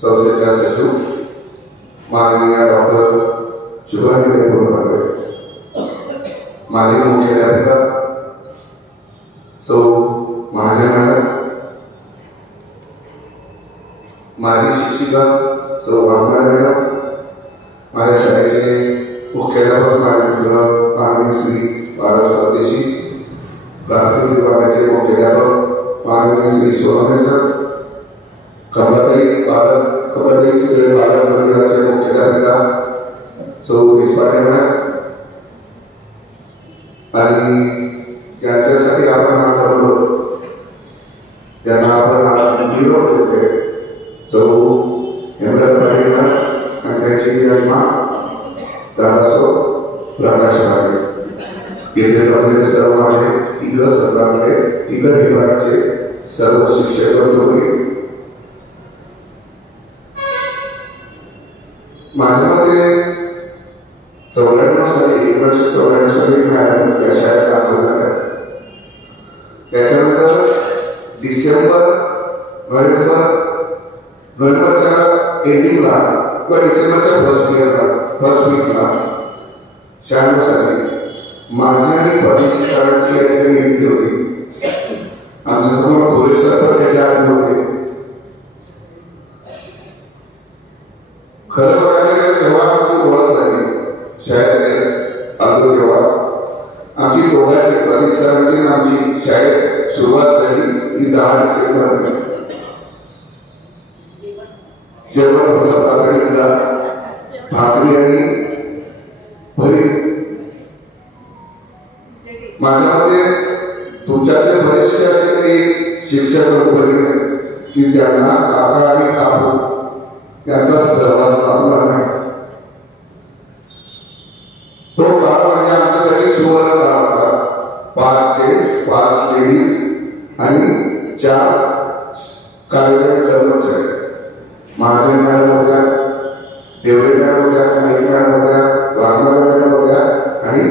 संस्थेच्या सचिव माननीय डॉक्टर शुभांगी पूर्णवाचे, माजी मुख्याध्यापिका सौ महाजन मॅडम, माजी शिक्षिका सौ वाघमारे मॅडम, माझ्या शाळेचे मुख्याध्यापक माननीय श्री बाळासाहेब परदेशी, प्राथमिक विभागाचे मुख्याध्यापक माननीय श्री सोनवणे सर, कमलाताई बालक मंदिराचे मुख्याध्यापिका सौ देशपांडे मॅडम आणि ज्यांच्यासाठी आपण आज जमलो त्यांना आपण निरोप देतोय सौ हेमलता पाटील आणि त्यांची यजमान दादासाहेब प्रकाश राणे. येथे जमलेले सर्व माझे तिघ सत्रातले तिघ विभागाचे सर्व शिक्षक बंधू. माझ्या मते 94 साली 1994 साली मॅडम या शाळेत दाखल झाल्या. त्याच्यानंतर नोव्हेंबरच्या एंडिंगला किंवा डिसेंबरच्या फर्स्ट वीकला 96 साली माझी आणि परदेशी शाळांची एंट्री होती. आमच्यासमोर पोलीस सर त्याच्या आधी होते. खरं बघायला गेलं जेव्हा आमची ओळख झाली शाळेत आलो तेव्हा आमची दोघांची परिसराची आमची शाळेत सुरुवात झाली ही 10 डिसेंबर. जेवण होतं भाकरी आणि शिक्षक परंपरेने की त्यांना काका आणि काकू यांचा सहवास लाभला नाही. तो काळ म्हणजे आमच्यासाठी सुवर्ण काळ होता. 5 जेंट्स 5 लेडीज आणि 4 कार्यरत कर्मचारी. माझे मॅडम होत्या, देवरे मॅडम होत्या, नाईक मॅडम होत्या, वाघमारे मॅडम होत्या आणि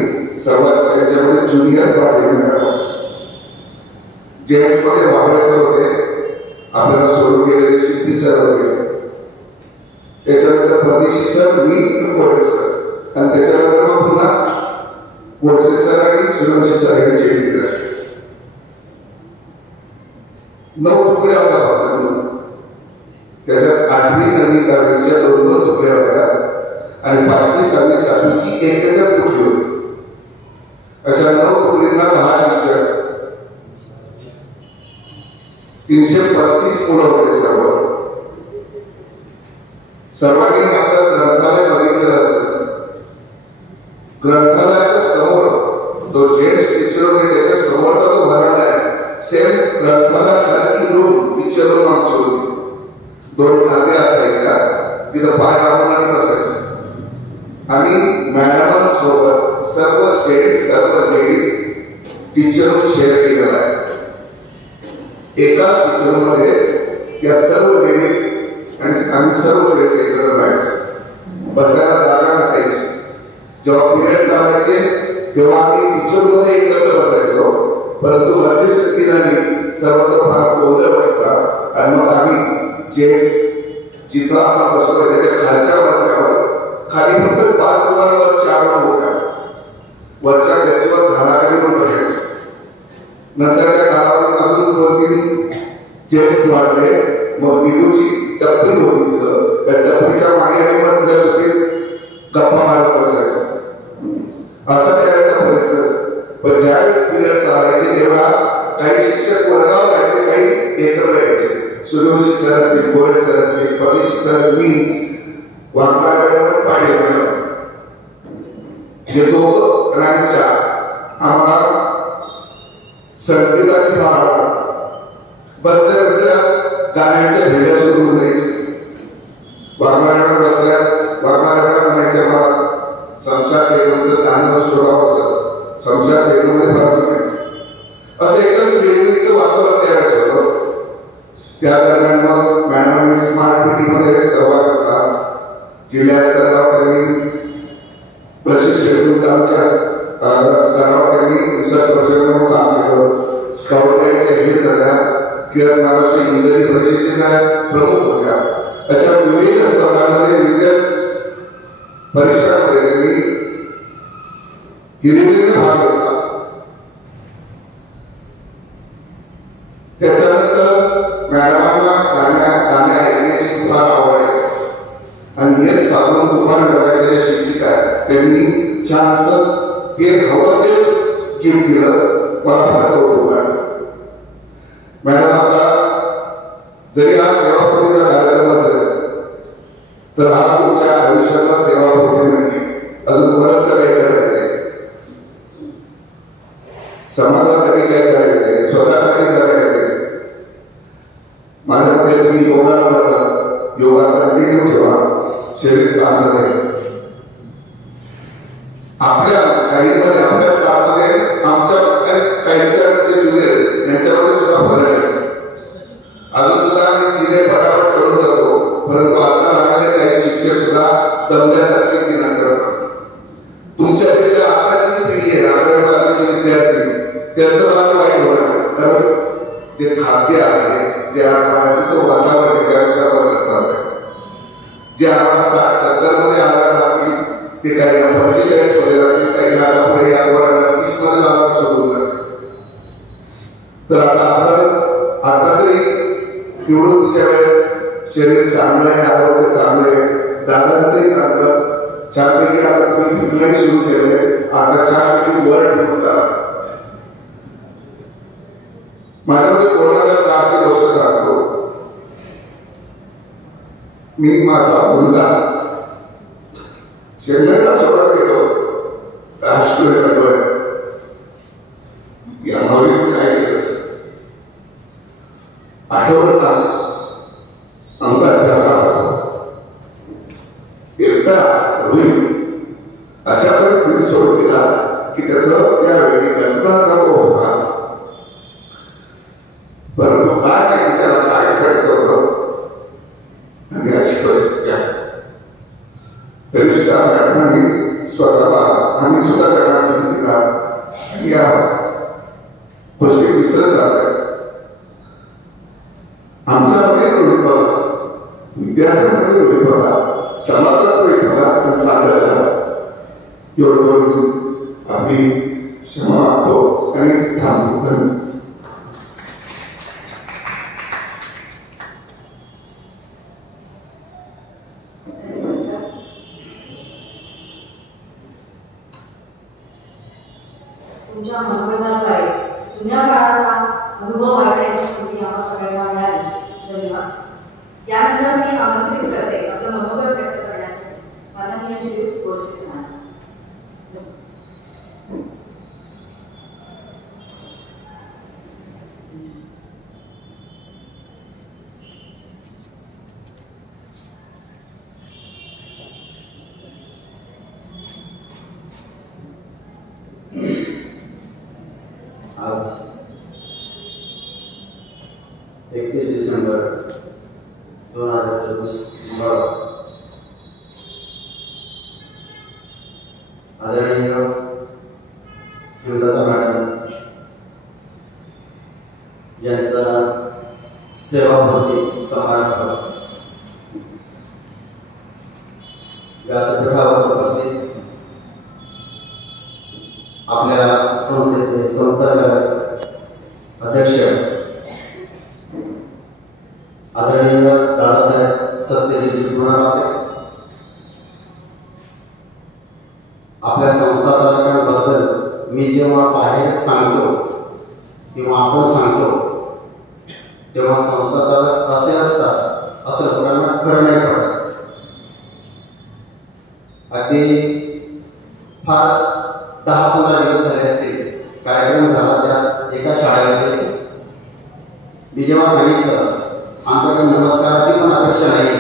सर्वात त्यांच्यामध्ये ज्युनियर पाटील मॅडम. जेंट्स मध्ये बाबळे सर होते, आपल्याला सोडून गेलेले शिंपी सर होते, त्याच्यानंतर परदेशी सर, मी कोडे सर, आणि त्याच्यानंतर मग पुन्हा कोडसे सर आणि सूर्यवंशी सर यांची एंट्री झाली. 9 तुकडे होता फक्त. त्याच्यात 8वी 9वी 10वीच्या 2 तुकड्या होत्या आणि 5वी 6वी 7वीची एकच तुकडी होती. अशा 9 तुकडींना 10 शिक्षक, 335 मुलं होते सर्व. सर्वांनी आपलं ग्रंथालय बघितलेलं असतं. ग्रंथालयाच्या समोर जो जेंट्स टीचर होते त्याच्या समोरचा जो व्हरांडा आहे, सेम ग्रंथालयासारखी रूम टीचर रूम आमची होती. 2 खाते असायच्या, तिथं पाय लावून बसायचं. आम्ही मॅडमांसोबत सर्व जेंट्स सर्व लेडीज टीचर रूम शेअर केलेला आहे. एकाच टीचर रूममध्ये या सर्व लेडीज आणि आम्ही सर्व जेंट्स एकत्र राहायचो. बसायला जागा नसायची. जेव्हा पिरियड चालायचे तेव्हा आम्ही टीचर मध्ये एकत्र बसायचो, परंतु मध्यस्थी दिनाने सर्वत्र फार गोंधळ व्हायचा आणि मग आम्ही जेंट्स जिथं आपण बसतोय त्याच्या खालच्या मजल्यावर खाली फक्त 5 रुपयांवर 4 रूम होत्या. वरच्या गच्चीवर झाडाखाली पण बसायचो. नंतरच्या काळामध्ये अजून 2-3 जेंट्स वाढले. मग विदूची टपरी होती तिथं, त्या टपरीच्या मागे आम्ही मग तुझ्यासोबत गप्पा मारत बसायचो. असा त्यावेळेचा परिसर. पण ज्यावेळेस पिरियड चालायचे तेव्हा काही शिक्षक वर्गावर राहायचे, काही एकत्र यायचे. सूर्यवंशी सर असतील, गोळे सर असतील, परदेशी सर, मी, वाघमारे मॅडम, पाटील मॅडम, हे 2 आणि 4 आम्हाला संगीताची भाव. बसल्या बसल्या गाण्यांच्या भेड्या सुरू होऊन जायची. वाघमारे बसल्या, वाघमारे म्हणायच्या मला संसार बेगमचं गाणं शोधावं असं. संसार बेगममध्ये बाजू नाही. असं एकदम खेळीचं वातावरण त्यावेळेस होतं. त्या दरम्यान मग मॅडमांनी स्मार्ट सिटीमध्ये सहभाग घेतला. जिल्हा स्तरावर त्यांनी प्रशिक्षण तालुक्या स्तरावर त्यांनी रिसर्च पर्सन म्हणून काम केलं. स्काउट गाईडच्या हेड झाल्या. किरण महाराष्ट्र इंग्रजी परिषदेच्या प्रमुख होत्या. अशा विविध स्तरांमध्ये विविध परीक्षांमध्ये त्यांनी हिरिरीने भाग घेतला. त्याच्यानंतर मॅडमांना गाण्या ऐकण्याची फार आवड आहे आणि हेच साधून दुकान ठेवायचे जे शिक्षिका आहेत त्यांनी छानसं ते हवं ते गिफ्ट दिलं. मला फार कौतुक आहे. मॅडम आता जरी हा सेवापूर्तीचा कार्यक्रम असेल तर हा तुमच्या आयुष्याचा सेवापूर्ती नाही, अजून बरंचसं काही करायचं आहे. समाजासाठी काय करायचंय, स्वतःसाठी जगायचंय. माझ्या मते मी योगा करतात, योगा कंटिन्यू ठेवा, शरीर चांगलं राहील. आपल्या काहीमध्ये आपल्या स्टाफमध्ये आमच्या काहींच्या जे जुनियर यांच्यामध्ये सुद्धा फरक आहे. अजून सुद्धा आम्ही जिरे पटापट चढून जातो, परंतु आता लागणारे काही शिक्षक सुद्धा दमल्यासारखे दिना चढतात. तुमच्यापेक्षा आताची जी पिढी आहे, आपल्या बाजूचे विद्यार्थी, त्याचं मला वाईट होणार. कारण जे खाद्य आहे, जे बाजूचं वातावरण आहे त्यानुसार बदलत चाललंय. जे आम्हाला 60-70 मध्ये आला लागतील ते काही 45 मध्ये लागतील, काही लागापुढे या वराला 30 मध्ये लागा सुरू होतात. तर आता आपण आता तरी निवृत्तीच्या वेळेस शरीर चांगलं आहे, आरोग्य चांगलं आहे, दादांचंही चांगलं, छानपैकी आता तुम्ही फिरलंही सुरू केलंय. आता छानपैकी वर्ड होता. माझ्यामध्ये कोरोनाच्या काळाची गोष्ट सांगतो. मी माझा मुलगा चेन्नईला सोडत गेलो. राष्ट्रीय या भावनेने काय केलं एकटा होईल अशा परिस्थितीत सोडून दिला की त्याचं त्यावेळी लग्नाचा तो होता, परंतु काय माहिती त्याला काय करायचं होतं आणि अशी परिस्थिती आहे. तरी सुद्धा मॅडमांनी स्वतःला आम्ही सुद्धा त्यांना दिला की या गोष्टी विसरत जातात. आमच्यामध्ये रोहित बघा, विद्यार्थ्यांमध्ये रोहित बघा, समाजात रोहित बघा, पण चांगलं झालं एवढं बोलून आम्ही क्षमा मागतो आणि थांबतो. तुमच्या मनोवेदना काय जुन्या काळाचा अनुभव ऐकण्याची संधी आम्हा सगळ्यांना मिळाली. धन्यवाद. यानंतर मी आमंत्रित करते आपलं मनोगत व्यक्त करण्यासाठी माननीय श्री गोडसे मॅडम. आज 31 डिसेंबर 2024 मंगळवार आदरणीय हेमलता मॅडम यांचा सेवाभावी समारंभ व्यासपीठावर उपस्थित आपल्या संस्थेचे संस्थाचालक अध्यक्ष आदरणीय दादासाहेब सत्यजित गुणपात्रे, आपल्या संस्थाचालकांबद्दल मी जेव्हा बाहेर सांगतो किंवा आपण सांगतो तेव्हा संस्थाचालक असे असतात असं लोकांना खरं नाही पडत. अगदी फार 10-15 दिवस झाले असतील कार्यक्रम झाला त्या एका शाळेमध्ये. मी जेव्हा सांगितलं आमच्याकडे नमस्काराची पण अपेक्षा नाही,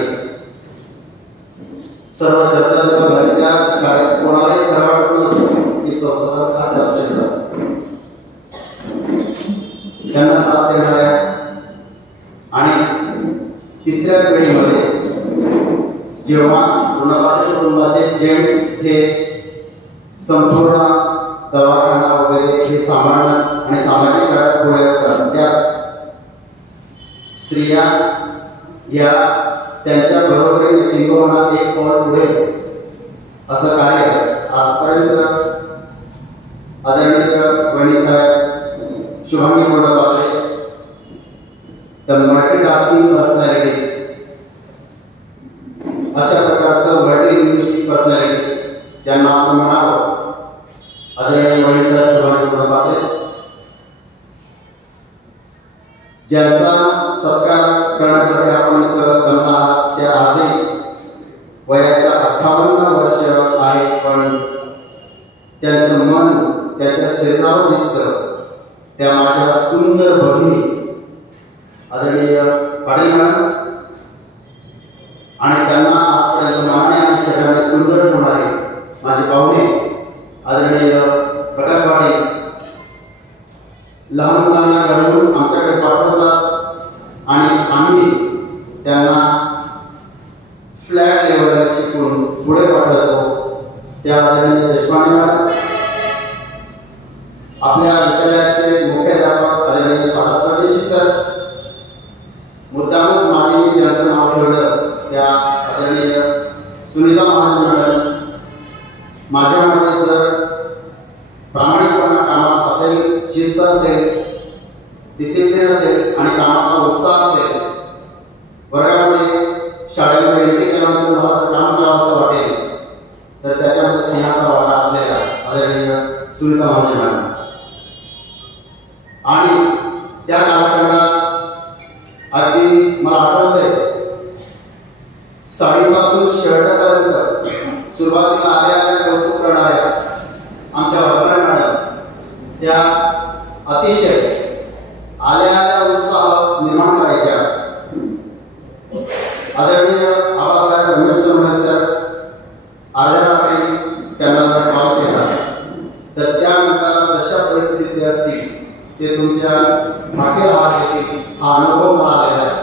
सर्व चर्चा झाली त्या शाळेत कोणालाही खरं वाटत नव्हतं की संस्थाचालक असे असू शकतात. त्यांना साथ देणाऱ्या आणि तिसऱ्या पिढीमध्ये जेव्हा गुणपात्रे कुटुंबाचे जेंट्स हे संपूर्ण दवाखाना वगैरे हे सांभाळणं आणि सामाजिक कार्यात पुढे असतात, त्या स्त्रिया या त्यांच्या बरोबरीने किंबहुना एक पाऊल पुढे असं कार्य आजपर्यंत आदरणीय वहिनीसाहेब शुभांगी गुणपात्रे द मल्टीटास्किंग पर्सनॅलिटी अशा प्रकारचं मल्टीलिंग्विस्टिक पर्सनॅलिटी ज्यांना आपण म्हणावं आदरणीय वहिनीसाहेब शुभांगी गुणपात्रे, ज्यांचा सत्कार करण्यासाठी आपण इथं जमला आहात. त्या आजही वयाच्या 58 वर्ष आहे, पण त्यांचं मन त्याच्या शरीरावर दिसतं. त्या माझ्या सुंदर भगिनी आदरणीय पाटील मॅडम आणि त्यांना आजपर्यंत मानणे आणि शरीराने सुंदर होणारे माझे पाहुणे आदरणीय प्रकाश पाटील लहान मुलांना घडवून आमच्याकडे पाठवतात आणि आम्ही त्यांना फ्लॅट लेवलवर शिकून पुढे पाठवतो. त्या आदरणीय देशपांडे मॅडम, आपल्या विद्यालयाचे मुख्याध्यापक आदरणीय पारसदेशी सर, मुद्दामच मागे मी ज्यांचं नाव ठेवलं त्या आदरणीय सुनीता महाजन मॅडम, माझ्यामध्ये जर प्रामाणिकपणा कामात असेल, शिस्त असेल, डिसिप्लिन असेल आणि कामाचा उत्साह असेल, वर्गामध्ये शाळेमध्ये एंट्री केल्यानंतर मला जर काम करावं असं वाटेल तर त्याच्यामध्ये सिंहाचा वाटा असलेला आदरणीय सुनीता महाजन मॅडम. आणि त्या कालखंडात अगदी मला आठवतंय साडीपासून शर्टपर्यंत सुरुवातीला आल्या कौतुक करणाऱ्या आमच्या वरपारे मॅडम, त्या अतिशय आल्या उत्साह निर्माण करायच्या. आदरणीय आबासाहेब रमेश सोनवणे सर, ते तुमच्या मागेला हात देतील हा अनुभव मला आलेला आहे.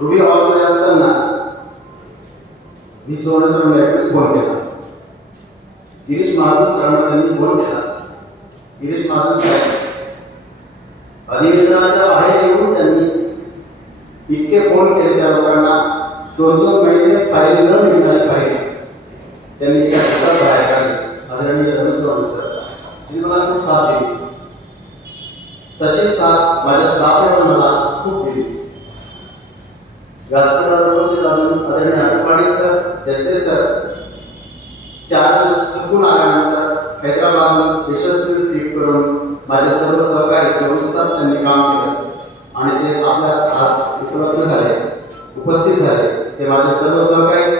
रुबी हॉलमध्ये असताना मी सोडून एकच फोन केला. गिरीश महाजन सरांना त्यांनी फोन केला. गिरीश महाजन साहेब अधिवेशनाच्या बाहेर येऊन त्यांनी इतके फोन केले त्या लोकांना, 2-2 महिने फाईल न मिळाली पाहिजे त्यांनी एका दिवसात बाहेर काढले. आदरणीय रमेश चव्हाण सर त्यांनी मला खूप साथ दिली. तशीच साथ माझ्या स्टाफने पण मला खूप दिली. व्यासपीठावर उपस्थित आदरणीय आरपाडी सर, देसले सर 4 दिवस चुकून आल्यानंतर हैदराबादहून यशस्वी ट्रिप करून माझे सर्व सहकारी 24 तास त्यांनी काम केलं आणि ते आपल्या आज उपलब्ध झाले, उपस्थित झाले. ते माझे सर्व सहकारी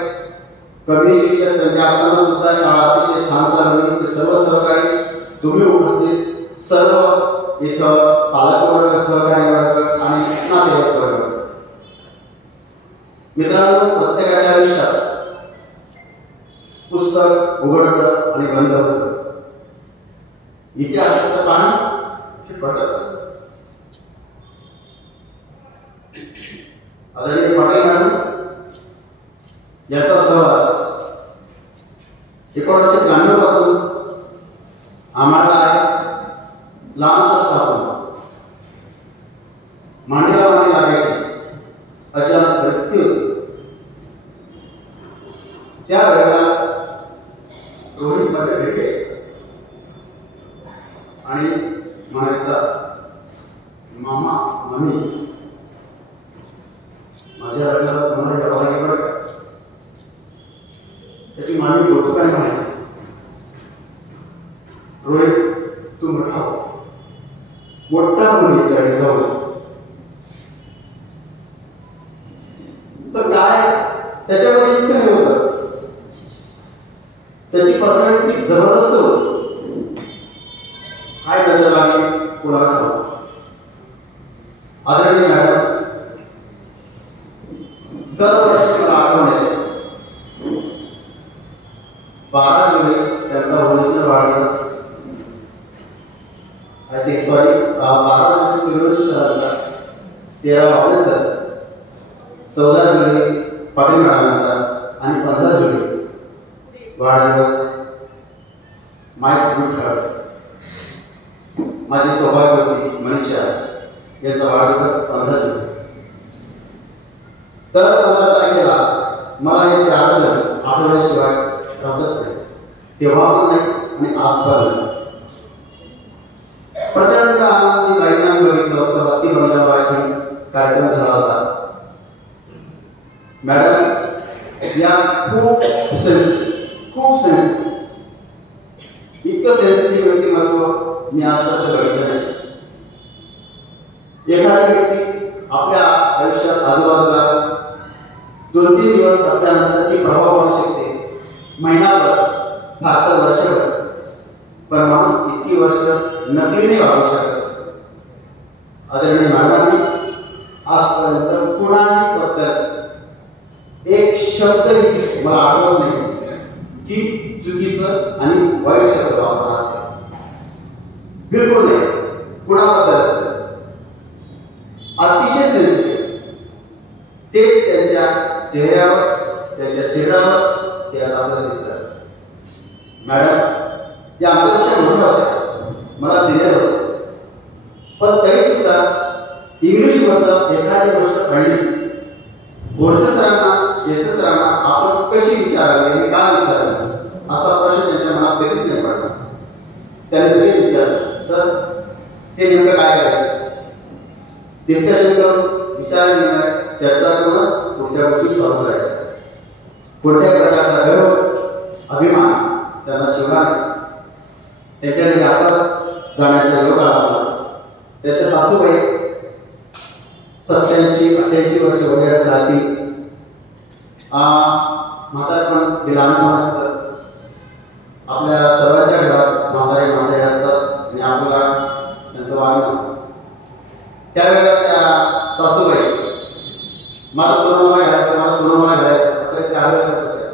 कमी शिक्षक संख्या असताना सुद्धा शाळा अतिशय छान चालवली. ते सर्व सहकारी तुम्ही उपस्थित सर्व इथं पालकवर्ग, सहकारी वर्ग आणि नातेवाईक वर्ग. मित्रांनो, प्रत्येकाच्या आयुष्यात पुस्तक उघडतं आणि बंद होतं. इतिहासाचं पान हे पटच. आदरणीय पाटील मॅडम याचा सहवास 1993 पासून आम्हाला लहानसा स्टाफ मांडीला मांडी लागायची अशी आमची परिस्थिती होती. त्यावेळेला रोहित माझ्या घरी यायचा आणि म्हणायचा, मामा मम्मी माझ्या लग्नाला तुम्हाला यावं लागेल बरं का. त्याची मामी कौतुकाने म्हणायची, रोहित तू मोठा हो, मोठा मुली चाळीस जाऊ. तर काय त्याच्यामध्ये इतकं हे होतं, त्याची पर्सनॅलिटी जबरदस्त होती. काय नजर लागली कोणाला ठाऊक. आदरणीय मॅडम दरवर्षी मला आठवण येते 12 जुलै त्यांचा ओरिजिनल वाढदिवस. आय थिंक 12 जुलै सूर्यवंशी सरांचा, 13 वापले सर, 14 जुलै पाटील मॅडमांचा आणि 15 जुलै वाढदिवस माय स्कूल ठरवलं. माझी सौभाग्यवती मनीषा यांचा वाढदिवस 15 जुलै. तर 15 तारखेला मला हे 4 जण आठवल्याशिवाय राहतच नाही. तेव्हा पण नाही आणि आज पण नाही. प्रचंड आनंदी बाईंना बघितलं होतं. अति बंगल्यावर कार्यक्रम झाला होता. मॅडम या खूप सेन्सिटिव्ह, इतकं सेन्सिटिव्ह व्यक्तिमत्व मी आजपर्यंत बघितलं नाही. एखादी व्यक्ती आपल्या आयुष्यात आजूबाजूला 2-3 दिवस असल्यानंतर ती प्रभाव पाडू शकते, महिनाभर, फार तर वर्षभर. पण माणूस इतकी वर्ष नकलीने वागू शकत. आदरणीय मॅडमांनी आजपर्यंत कुणाही बद्दल एक शब्द मला आठवत नाही की चुकीचं आणि वाईट शब्द वापरला असेल. बिलकुल नाही. कुणाबद्दल असतं अतिशय सेन्सिटिव्ह. तेच त्यांच्या चेहऱ्यावर, त्यांच्या शरीरावर ते आपल्याला दिसतात. मॅडम या आमच्यापेक्षा मोठ्या होत्या, मला सिनियर होत्या. पण तरी सुद्धा इंग्लिशमधलं एखादी गोष्ट कळली, बोरसे सरांना, येते सरांना आपण कशी विचारावी आणि काय विचारावी असा प्रश्न त्यांच्या मनात कधीच नाही पडला. त्याने तरी विचारलं, सर हे नेमकं काय करायचं. डिस्कशन करून, विचार निर्णय, चर्चा करूनच पुढच्या गोष्टी सॉल्व्ह करायच्या. कोणत्या प्रकारचा गर्व, अभिमान त्यांना शिवला नाही. त्याच्याकडे आताच जाण्याचा योग आला. त्याच्या सासूबाई 87-88 वर्ष वय असतात. म्हातारपण जे लहानपण असतं, आपल्या सर्वांच्या घरात म्हातारे असतात आणि आपल्याला त्यांचं वागणं. त्यावेळेला त्या सासूबाई मला सोनामाळा घालायचं त्यासाठी ते आग्रह करत होते.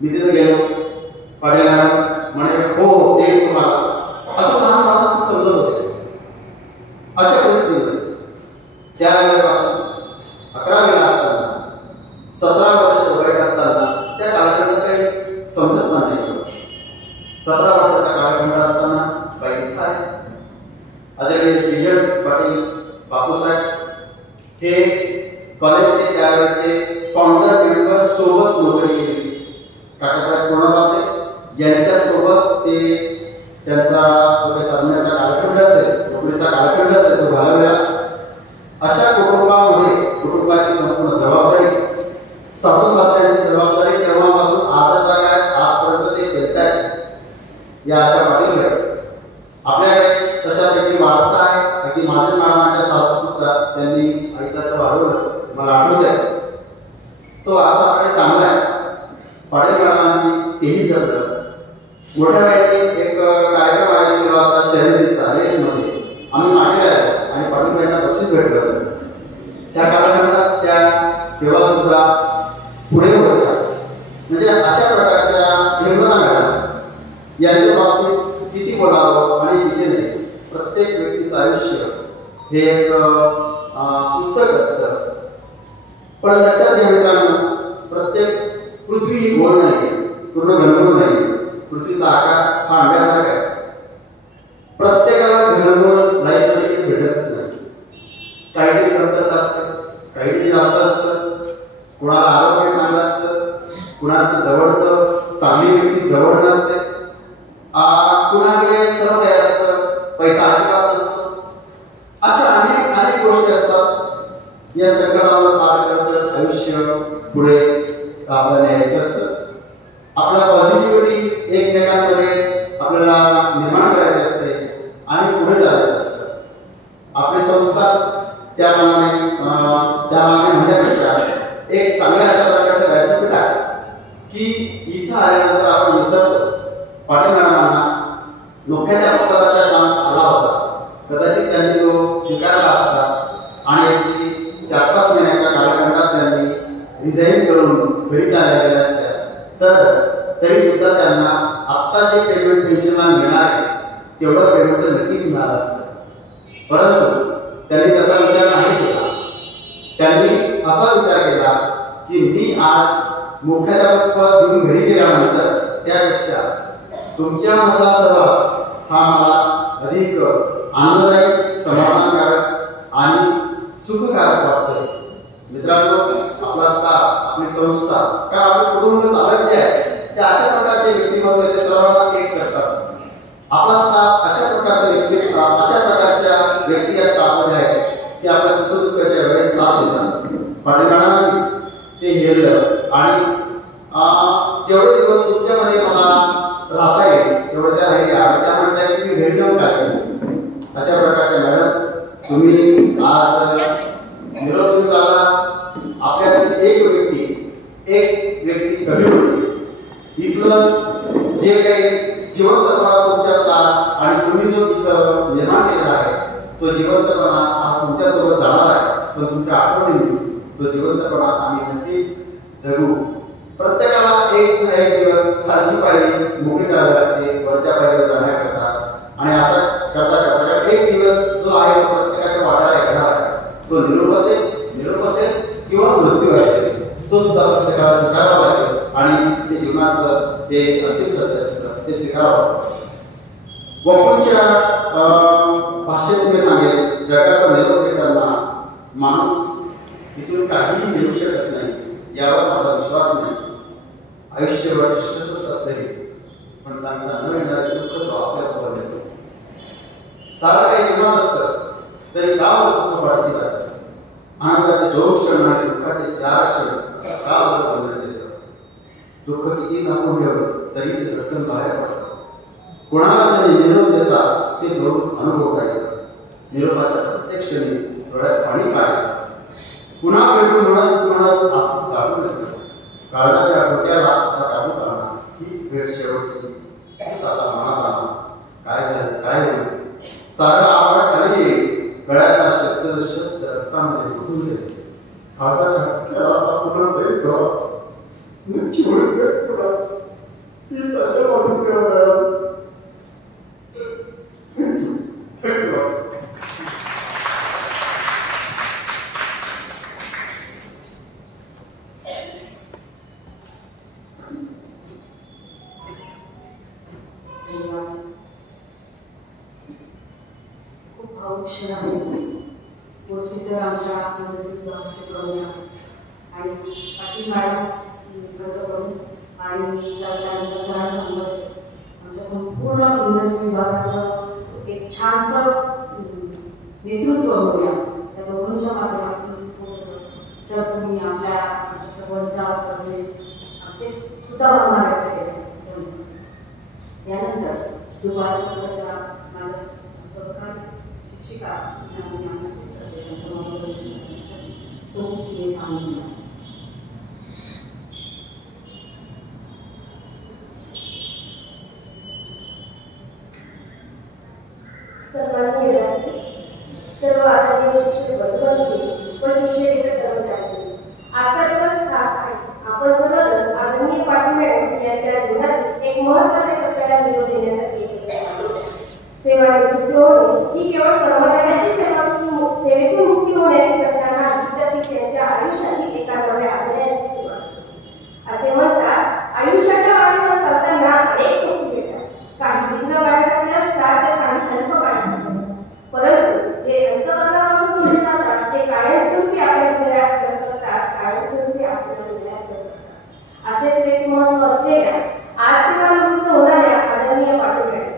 मी तिथे गेलो, पाटील मॅडम म्हणे हो ते तुम्हाला असं लहान मुलांना समजत होते. अशा परिस्थितीमध्ये त्या वेळेपासून 11वीला असताना 17 वर्ष वय असताना त्या कालखंडात काही समजत नाही. 17 वर्षाचा कालखंड असताना बाई इथं आहे. आदरणीय जी.एम. पाटील बापूसाहेब हे कॉलेजचे त्यावेळेचे फाउंडर मेंबर सोबत नोकरी केली. काकासाहेब कोणाबाते यांच्यासोबत ते त्यांचा जो काही करण्याचा कालखंड असेल, नोकरीचा कालखंड असेल तो घालवला. अशा कुटुंबामध्ये कुटुंबाची संपूर्ण जबाबदारी, सासू सासऱ्यांची जबाबदारी तेव्हापासून आजपर्यंत ते पेलत आहेत. या अशा पाटील आपल्याकडे तशापैकी वारसा आहे. अगदी माझ्या मॅडमांच्या सासू सुद्धा त्यांनी आईसारखं वाढवलं, मला आठवत आहे. तो वारसा आपल्याकडे चांगला आहे. पाटील मॅडमांनी तेही जपलं. मोठ्या वेळी एक कार्यक्रम आयोजित केला होता शर्यतीचा, रेसमध्ये आम्ही मागे राहिलो आणि पाटील यांना बक्षीस भेटलं होतं. त्या काळानंतर त्या तेव्हा सुद्धा पुढे होत्या. म्हणजे अशा प्रकारच्या योजना मिळाल्या. यांच्या बाबतीत किती बोलावं आणि किती नाही. प्रत्येक व्यक्तीचं आयुष्य हे एक पुस्तक असतं. पण लक्षात घ्या मित्रांनो, प्रत्येक पृथ्वी ही गोल नाही, पूर्ण घनगोल नाही. पृथ्वीचा आकार हा अंड्यासारखा आहे. प्रत्येकाला घनगोल लाईफमध्ये भेटतच नाही. काहीतरी कमतरता असतं, काहीतरी जास्त असतं. कुणाला आरोग्य चांगलं असतं, कुणाचं जवळचं चांगली व्यक्ती जवळ नसते, कुणाकडे सर्व काही असतं, पैसा अजिबात नसतो. अशा अनेक गोष्टी असतात. या संकटावर पार करत आयुष्य पुढे आपल्याला न्यायचं असतं. आपला पॉझिटिव्हिटी एकमेकांकडे आपल्याला निर्माण करायची असते आणि पुढे चालायचं असतं. आपले संस्कार त्यामानाने म्हणण्यापेक्षा एक चांगल्या अशा प्रकारचं व्यासपीठ आहे की इथं आल्यानंतर आपण विसरतो. पाटील मॅडमांना मुख्याध्यापकाचा चान्स आला होता. कदाचित त्यांनी तो स्वीकारला असता आणि अगदी 4-5 महिन्याच्या कालखंडात त्यांनी रिझाईन करून घरी चालल्या गेल्या असत्या तर तरी सुद्धा त्यांना आत्ता जे पेमेंट पेन्शनला मिळणार आहे तेवढं पेमेंट तर नक्कीच मिळालं असतं. परंतु त्यांनी तसा विचार नाही केला. त्यांनी असा विचार केला की मी आज मुख्याध्यापक देऊन घरी गेल्यानंतर त्यापेक्षा तुमच्यामधला सहवास हा मला अधिक आनंददायी, समाधानकारक आणि सुखकारक वाटतोय. मित्रांनो, आपला स्टाफ, आपली संस्था, का आपलं कुटुंब चालत जे आहे ते अशा प्रकारचे व्यक्तिमत्व ते सर्वांना एक करतात. आपला स्टाफ अशा प्रकारच्या व्यक्ती या स्टाफमध्ये आहेत की आपल्या सुखदुःखाच्या वेळेस साथ देतात. पाटील ते हेरलं आणि जेवढे दिवस तुमच्यामध्ये मला राहता येईल तेवढं त्या राहिल्या आणि त्या म्हणतात की मी घरी जाऊन काय करू. अशा प्रकारच्या मॅडम तुम्ही आज निरोप देऊन चालला. आपल्यातील एक व्यक्ती कमी होती. इथलं जे काही जिवंतपणा तुमच्यातला आणि तुम्ही जो इथं निर्माण केलेला आहे तो जिवंतपणा आज तुमच्यासोबत जाणार आहे. पण तुमच्या आठवणीने तो जिवंतपणा आम्ही नक्कीच जगू. प्रत्येकाला एक ना एक दिवस खालची पायरी मोकळी करावी लागते वरच्या पायरीवर जाण्याकरता. आणि असं करता एक दिवस जो आहे तो प्रत्येकाच्या वाट्याला येणार आहे. तो निरोप असेल किंवा मृत्यू असेल, तो सुद्धा प्रत्येकाला स्वीकारावा लागेल आणि ते जीवनाचं ते अंतिम सत्य असतं ते स्वीकारावं. वॉकूनच्या भाषेत मी सांगेल, जगाचा निरोप घेताना माणूस इथून काहीही मिळू शकत नाही यावर माझा विश्वास नाही. आयुष्यभर यशस्वी असलेली पण चांगला न येणारे दुःख तो आपल्याबरोबर येतो. सारं काही जीवन असतं तरी का दुःख पाठशी जातं. आनंदाचे 2 क्षण आणि दुःखाचे 4 क्षण असा का बदल देतं. दुःख किती झाकून ठेवलं तरी ते झटकन बाहेर पडतं. कोणाला त्यांनी निरोप देतात ते जरूर अनुभवता येतं. निरोपाच्या प्रत्येक क्षणी डोळ्यात पाणी पाहिजे. पुन्हा भेटून म्हणत आपण दाटून येतो. काळजाच्या डोक्याला आता काबू करणार हीच भेट शेवटची. हीच आता मनात आणा. काय झालं काय होईल सारं आवाज खाली येईल. गळ्यातला शब्द रक्तामध्ये फुटून जाईल. काळजाच्या डोक्याला आता पुन्हा सहीच व्हावा. नक्की म्हणते तुला प्लीज अशा मागून करा मॅडम. Thanks lot. खूप भावुक क्षण आहे. मोर्शी सर आमच्या इंग्रजी करून आणि पाटील मॅडम करून आणि सरकारच्या सरांच्या अंगात आमच्या संपूर्ण इंग्रजी विभागाचं एक छानसं नेतृत्व होऊया त्या दोघांच्या माध्यमातून सर तुम्ही आमच्या सर्वांच्या आमचे सुद्धा भावना व्यक्त केल्या. यानंतर दुपार सत्राच्या माझ्या सहकारी शिक्षिका सन्माननीय व्यासपीठ, सर्व आदरणीय शिक्षक वर्गवर्ती व शिक्षकेतर कर्मचारी, आजचा दिवस खास आहे. आपण सर्वजण आदरणीय पाटील मॅडम यांच्या जीवनातील एक महत्त्वाच्या टप्प्याला निरोप देण्यासाठी एकत्र आलो. सेवानिवृत्ती होणे ही केवळ कर्मचाऱ्यांची सेवेतून मुक्ती होण्याची घटना नाही, तर ती त्यांच्या आयुष्यातील एका नव्या अध्यायाची सुरुवात असते. असे म्हणतात, आयुष्याच्या वाटेवर चालताना अनेक सुखी भेटतात. काही दीर्घ काळासाठी असतात तर काही अल्प काळासाठी असतात. परंतु जे अंतःकरणापासून जोडले जातात ते कायमस्वरूपी आपल्या हृदयात घर करतात, कायमस्वरूपी आपल्या हृदयात घर करतात. असेच व्यक्तिमत्व असलेल्या आज सेवानिवृत्त होणाऱ्या आदरणीय पाटील मॅडम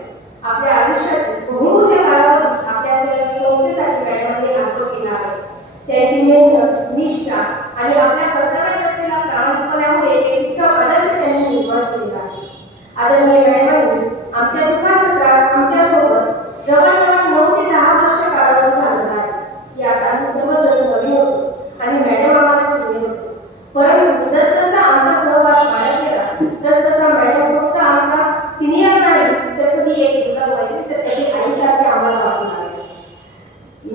आपल्या आयुष्यातील बहुमूल्य कालावधी आपल्या संस्थेसाठी मॅडमांनी अंत केला आहे. त्यांची मेहनत, निष्ठा आणि आपल्या कर्तव्यात असलेल्या प्रामाणिकपणामुळे एक उत्तम आदर्श त्यांनी निर्माण केलेला आहे. आदरणीय मॅडमांनी आमच्या दुपार सत्रात आमच्यासोबत जवळजवळ 9 ते 10 वर्ष कालावधी घालवला आहे. यात आम्ही सर्वजण नवीन होतो आणि मॅडम आम्हाला सांगले होते. परंतु जसजसा आमचा सहवास वाढत गेला तसतसा मॅडम फक्त आमच्या सिनियर नाही तर कधी एक दुर्गा व्हायची तर कधी आईसारखे आम्हाला वाटू लागले.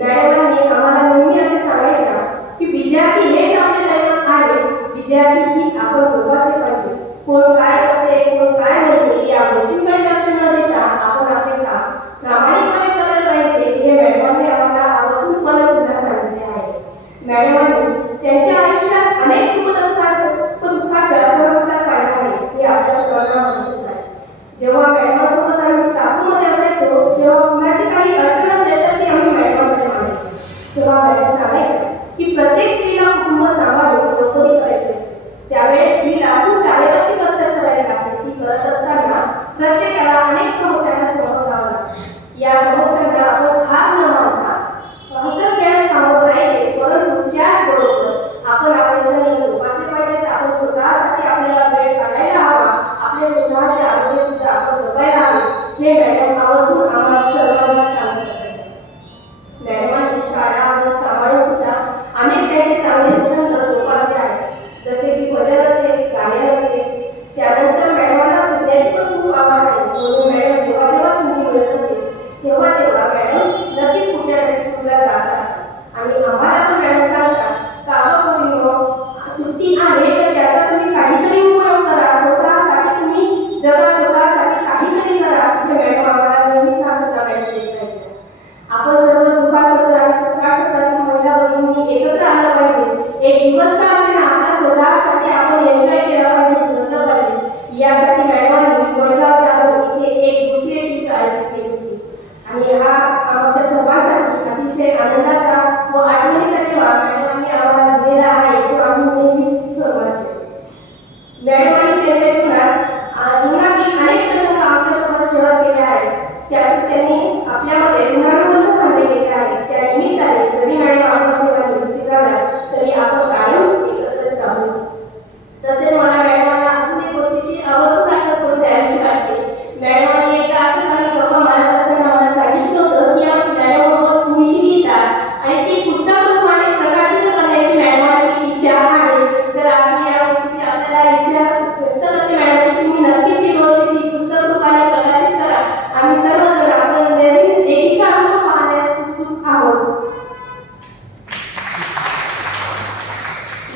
मॅडमांनी आम्हाला नेहमी असे सांगायच्या की विद्यार्थी हेच आपले दैवत आहे. विद्यार्थी ही आपण जोपासले पाहिजे. कोण काय करते, कोण काय म्हणते या गोष्टींकडे लक्ष न देता आपण आपले काम प्रामाणिकपणे करत पाहिजे हे मॅडमांनी आम्हाला आवर्जून पुन्हा सांगितले आहे. मॅडमांनी त्यांच्या आयुष्यात अनेक सुखदुःखाचे अचमत्कार पाहिले आहे हे आपल्या सर्वांना माहितीच आहे. जेव्हा मॅडमांसोबत आम्ही स्टाफरूममध्ये असायचो तेव्हा कुणाची काही अडचण असते तर ती आम्ही मॅडमांकडे मागायचो. तेव्हा मॅडम सांगायच्या की प्रत्येक स्त्रीला कुटुंब सांभाळून नोकरी करायची असते. त्यावेळेस स्त्रीला खूप तारेवरची कसरत करावी लागते. ती करत असताना प्रत्येकाला अनेक समस्यांना समोर जावं लागतं. या समस्यांना आपण हार न मानता हसत खेळत सामोरं जायचे. परंतु त्याचबरोबर आपण आपले छंद जोपासले पाहिजेत. आपण स्वतःसाठी आपल्याला वेळ काढायला हवा. आपले स्वतःचे आरोग्य सुद्धा आपण जपायला हवे हे मॅडम आवर्जून आम्हाला सर्वांना सांगत असायचे. मॅडमांनी शाळा व सांभाळून सुद्धा अनेक त्यांचे चांगले छंद जोपासले आहेत. जसे की भजन असेल, गायन असेल. त्यानंतर मॅडमांना फिरण्याची पण खूप आवड आहे. म्हणून मॅडम जेव्हा जेव्हा संधी मिळत असेल तेव्हा तेव्हा मॅडम नक्कीच कुठल्या तरी टूरला जातात आणि आम्हाला पण मॅडम सांगतात का सुट्टी आहे तर त्याचा तुम्ही काहीतरी उपयोग करा. स्वतःसाठी तुम्ही जगा, स्वतःसाठी काहीतरी करा. हे मॅडम आम्हाला नेहमीच हा सल्ला मॅडम देत राहायचे. आपण सर्व दुपार सत्र आणि सकाळ सत्रातील महिला भगिनींनी एकत्र आलं पाहिजे. एक दिवस का असेना आपल्या स्वतःसाठी आपण एन्जॉय केला पाहिजे, जगलं पाहिजे. यासाठी मॅडमांनी वडगाव इथे एक दुसरी ट्रिप आयोजित केली होती आणि हा आमच्या सर्वांसाठी अतिशय आनंदाचा व आठवणीचा ठेवा मॅडमांनी आम्हाला दिलेला आहे तो आम्ही नेहमीच सहभागी होतो. मॅडमांनी त्यांच्या जीवनातील अनेक प्रसंग आमच्यासोबत शेअर केले आहेत. त्यातून त्यांनी आपल्यामध्ये ऋणानुबंध बांधले गेले आहेत. त्या निमित्ताने जरी मॅडम आपल्या सेवानिवृत्ती झाल्या तरी आपण कायम एकत्रच राहू. तसेच मला मॅडमांना अजून एक गोष्टीची आवर्जून आठवण करून द्यावीशी वाटते. मॅडमांनी एकदा असं काही गप्पा मारत असताना मला सांगितलं होतं की आपण मॅडम रोज पुणेशी लिहितात आणि ती पुस्तक रूपाने प्रकाशित करण्याची मॅडमांची इच्छा आहे. तर आपण या गोष्टीची आपल्याला इच्छा व्यक्त करते मॅडम की तुम्ही नक्कीच ती रोजची पुस्तक रूपाने प्रकाशित करा. आम्ही सर्वजण आपण नवीन लेखिका पाहण्यास उत्सुक आहोत.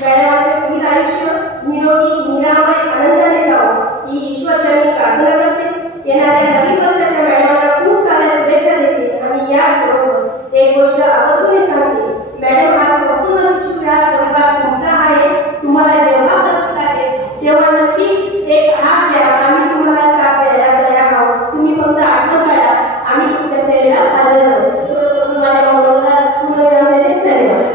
मॅडमांचे पुढील आयुष्य निरोगी निरामय आनंदाने जावो ही ईश्वरचरणी प्रार्थना करते। येणाऱ्या नवीन वर्षाच्या मॅडमांना खूप साऱ्या शुभेच्छा देते आणि याचबरोबर एक गोष्ट आवर्जून सांगते, मॅडम हा संपूर्ण शिक्षक परिवार तुमचा आहे। तुम्हाला जेव्हा गरज लागेल तेव्हा नक्कीच एक हात द्या, आम्ही तुम्हाला साथ द्यायला तयार आहोत। तुम्ही फक्त आठवण काढा, आम्ही तुमच्या सेवेला हजर आहोत। तुम्हाला मनोरंजन पूर्ण करण्याचे धन्यवाद।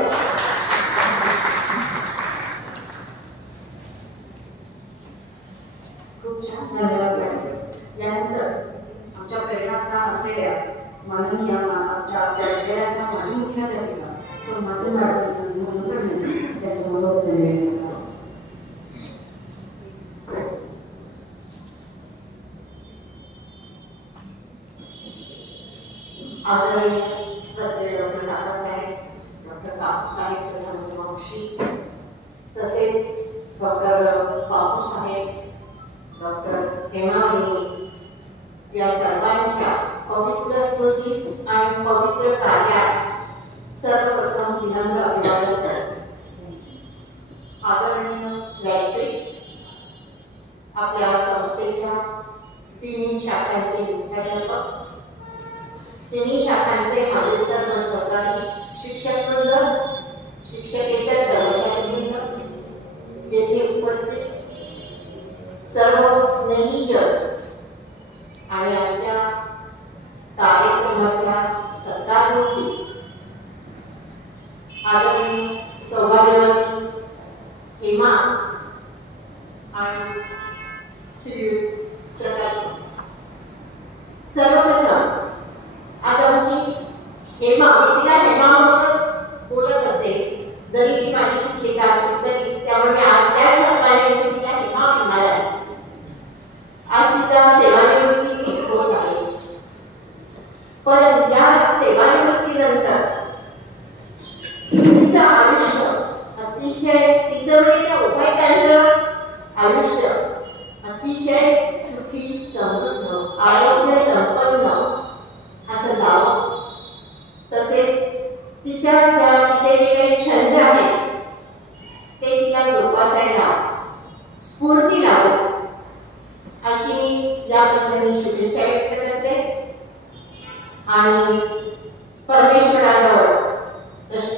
खूप छान धन्यवाद मॅडम। यानंतर आमच्या प्रेरणास्थान असलेल्या माननीय आमच्या विद्यालयाच्या माजी मुख्याध्यापिका सो माझे मॅडम म्हणून त्याच्याबरोबर धन्यवाद। आदरणीय श्रद्धेय डॉक्टर काकासाहेब, डॉक्टर काकूसाहेब प्रधानमंत्री मावशी, तसेच डॉक्टर बापूसाहेब, डॉक्टर हेमावणी या सर्वांच्या पवित्र स्मृतीस आणि पवित्र कार्यास सर्वप्रथम विनम्र अभिवादन करते। आदरणीय व्यासपीठ, आपल्या संस्थेच्या तिन्ही शाखांचे मुख्याध्यापक, तिन्ही शाखांचे माझे सर्व सहकारी शिक्षकवृंद, शिक्षकेतर कर्मचारीवृंद, येथे उपस्थित सर्व स्नेहीय आणि आमच्या कार्यक्रमाच्या सत्कारमूर्ती, आदरणीय सौभाग्यवती हेमा आणि श्रीयुत प्रकाश, सर्वप्रथम आज आमची हेमा, मी तिला हेमा म्हणूनच बोलत असे, जरी ती माझी शिक्षिका असते तरी, त्यामुळे आज त्याच हक्काने मी तिला हेमा म्हणणार आहे। आज तिचा सेवानिवृत्ती होत आहे, पण या सेवानिवृत्तीनंतर तिचं आयुष्य अतिशय, तिचं म्हणजे त्या उपायकांचं आयुष्य अतिशय सुखी, समृद्ध, आरोग्य संपन्न असं जावं। तसेच तिचे जे काही छंद आहेत ते तिला जोपासायला स्फूर्ती लावो अशी मी या प्रसंगी शुभेच्छा व्यक्त करते आणि परमेश्वराजवळ तशी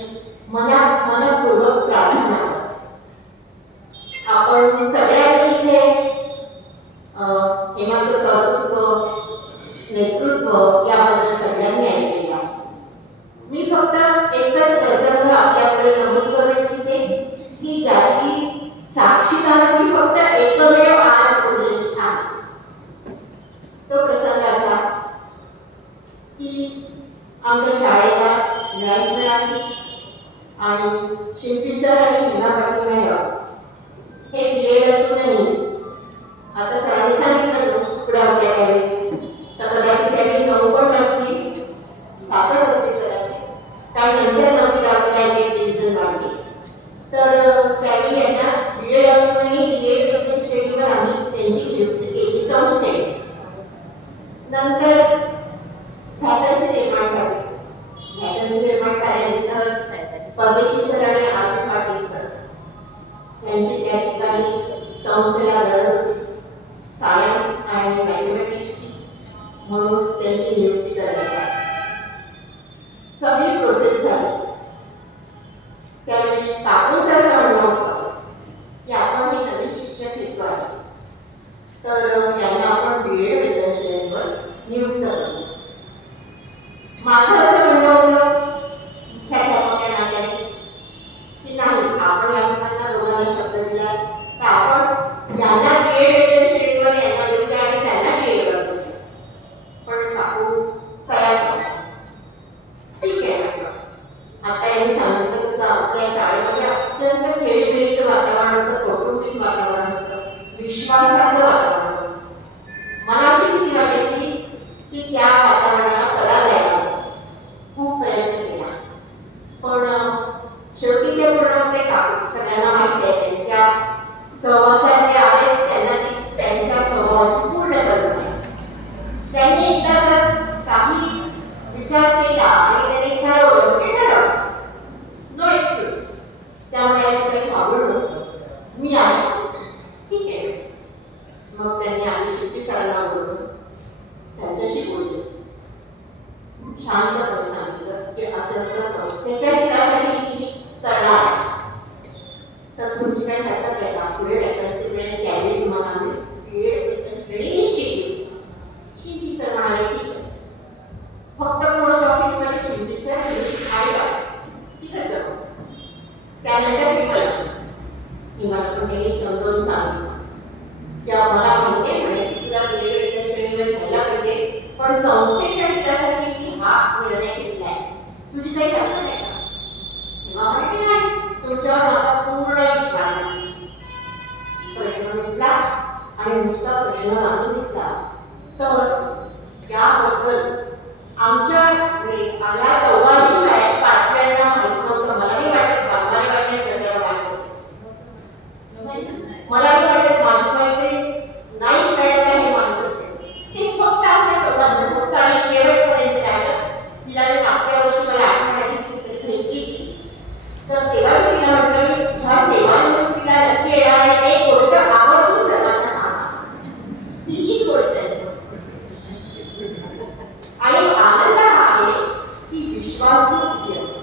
मनपूर्वक प्रार्थना करते। आपण सगळ्यांनी इथे हेमाचं कर्तृत्व, नेतृत्व याबद्दल सगळ्यांनी ऐकलेला। मी फक्त एकच प्रसंग आपल्याकडे नमूद करू इच्छिते की ज्याची साक्षीदार मी फक्त एकमेव आज बोललेली आहे। तो प्रसंग असा की आमच्या शाळेला रँक मिळाली आणि शिंपी सर आणि हिना पाटील मॅडम हे बीएड असूनही, आता सरांनी सांगितलं तुकड्या होत्या त्यावेळी, तर कदाचित त्यांनी 9 पण नसतील, 7च असतील कदाचित, कारण नंतर 9वी आपल्याला एक डिव्हिजन वाढली। तर त्यावेळी यांना बीएड असूनही बीएड श्रेणीवर आम्ही त्यांची नियुक्ती केली संस्थेत। नंतर व्हॅकन्सी निर्माण झाली। व्हॅकन्सी निर्माण झाल्यानंतर परदेशी सर आणि आर पाटील सर यांची त्या ठिकाणी संस्थेला गरज होती सायन्स आणि मॅथमॅटिक्सची, म्हणून त्यांची नियुक्ती करण्यात आली। सगळी प्रोसेस झाली। त्यावेळी काकूंचं असं म्हणणं होतं की आपण ही नवीन शिक्षक घेतो आहे तर यांना आपण बीएड वेतन श्रेणीवर नियुक्त करू। माझं असं म्हणणं होतं मुख्याध्यापक या नात्याने की नाही, आपण या लोकांना दोघांना शब्द दिला तर आपण यांना बीएड वेतन श्रेणीवर यांना देऊया आणि त्यांना बीएड वर देऊया। पण काकू तयार नव्हत्या। ठीक आहे म्हटलं, आता यांनी सांगितलं तसं आपल्या शाळेमध्ये अत्यंत खेळीमेळीचं वातावरण होतं, कौटुंबिक वातावरण होतं, विश्वासाचं वातावरण होतं। मला अशी भीती वाटायची की त्या वातावरणाला कला द्यायला खूप प्रयत्न केला, पण शेवटी ते पूर्ण होते काकू। सगळ्यांना माहिती आहे त्यांच्या सहवासात जे आहेत त्यांना ती त्यांच्या स्वभावाची पूर्ण कल्पना आहे। त्यांनी एकदा जर काही विचार केला आणि त्यांनी ठरवलं ते ठरवलं, नो एक्सक्यूज। त्यामुळे काही मागू नको, मी आहे संस्थेच्या हितासाठी मी करणार तर तुमची काही हरकत आहे का? पुढे वॅकन्सी मिळेल त्यावेळी तुम्हाला आम्ही बीएड वेतन श्रेणी निश्चित केली. शिंपी सर म्हणाले ठीक आहे, फक्त पोस्ट ऑफिसमध्ये शिंपी सर तुम्ही आले ठीक आहे करू. त्यानंतर मी मला कोणी समजावून सांगितलं त्या मला म्हणते म्हणे की तुला बीएड वेतन श्रेणीवर घ्यायला पाहिजे, पण संस्थेच्या हितासाठी मी हा निर्णय घेतलाय, तुझी काही हरकत आहे का? तेव्हा म्हणते नाही, तुमच्यावर माझा पूर्ण विश्वास आहे. प्रश्न मिटला आणि नुसता प्रश्न लागून मिटला तर त्याबद्दल आमच्याकडे आल्या चौघांची काय पाचव्यांना माहित नव्हतं. मलाही वाटत बागवानी वाटत प्रत्येकाला माहित असेल, मलाही वाटत माझी मैत्रीण नाही मॅडम हे माहित असेल. ते फक्त आपल्या चौघांना फक्त आणि शेवटपर्यंत राहिलं. तिला मी मागच्या वर्षी मला आठवण आली भेटली तर तेव्हा मी तिला म्हटलं मी तुझ्या सेवानिवृत्तीला नक्की येणार आणि एक गोष्ट आवर्जून सर्वांना सांगा. ती हीच गोष्ट आहे आणि आनंद हा आहे की विश्वासू किती असतो.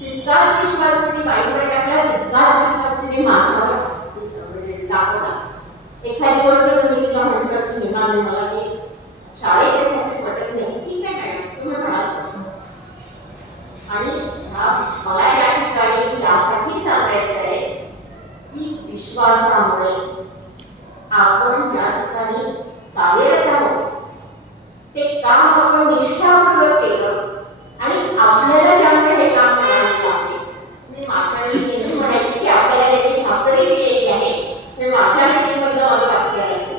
तितकाच विश्वास तिने बाईवर टाकला, तितकाच विश्वास तिने माझ्यावर म्हणजे दाखवला. एखादी गोष्ट तुम्ही तिला म्हटलं की निघाली मला की शाळेसाठी पटत नाही, ठीक आहे मॅडम तुम्ही म्हणाल तसं. आणि मला या ठिकाणी यासाठी सांगायचं आहे की विश्वासामुळे आपण या ठिकाणी कार्यरत आहोत. ते काम आपण निष्ठापूर्वक केलं आणि आपल्याला ज्यामुळे हे काम करायचं आहे. मी माझ्या नेहमी म्हणायचे की आपल्याला त्याची खात्री दिलेली आहे, तर माझ्या मीटिंगमधलं माझं वाक्य आहे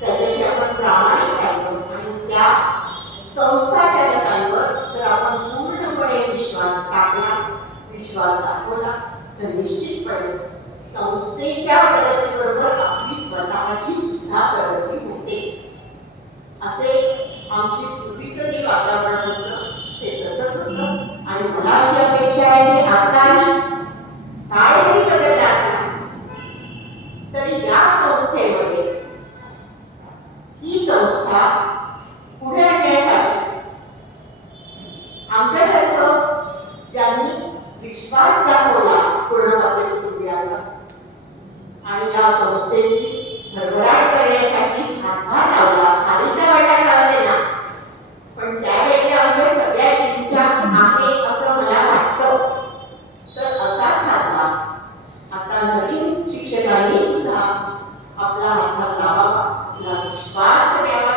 त्याच्याशी आपण प्रामाणिक राहिलो आणि त्या संस्थाच्या लोकांवर जर आपण पूर्णपणे विश्वास टाकला, विश्वास दाखवला तर निश्चितपणे संस्थेच्या प्रगतीबरोबर आपली स्वतःची सुद्धा प्रगती होते. असे आमची पूर्वीचं जे वातावरण होतं ते तसंच होतं आणि मला अशी अपेक्षा आहे की आताही काळ जरी बदलला असला तरी या संस्थेमध्ये ही संस्था पुढे आणण्यासाठी आमच्यासारखं ज्यांनी विश्वास दाखवला पूर्णपणे कुटुंबियांवर आणि या संस्थेची भरभराट करण्यासाठी हातभार लावला, खालीचा वाटा का असेना पण त्यावेळेला आमच्या सगळ्या टीमच्या आहे असं मला वाटतं. तर असाच हातभार आता नवीन शिक्षकांनी सुद्धा आपला हातभार लावावा, आपला विश्वास द्यावा,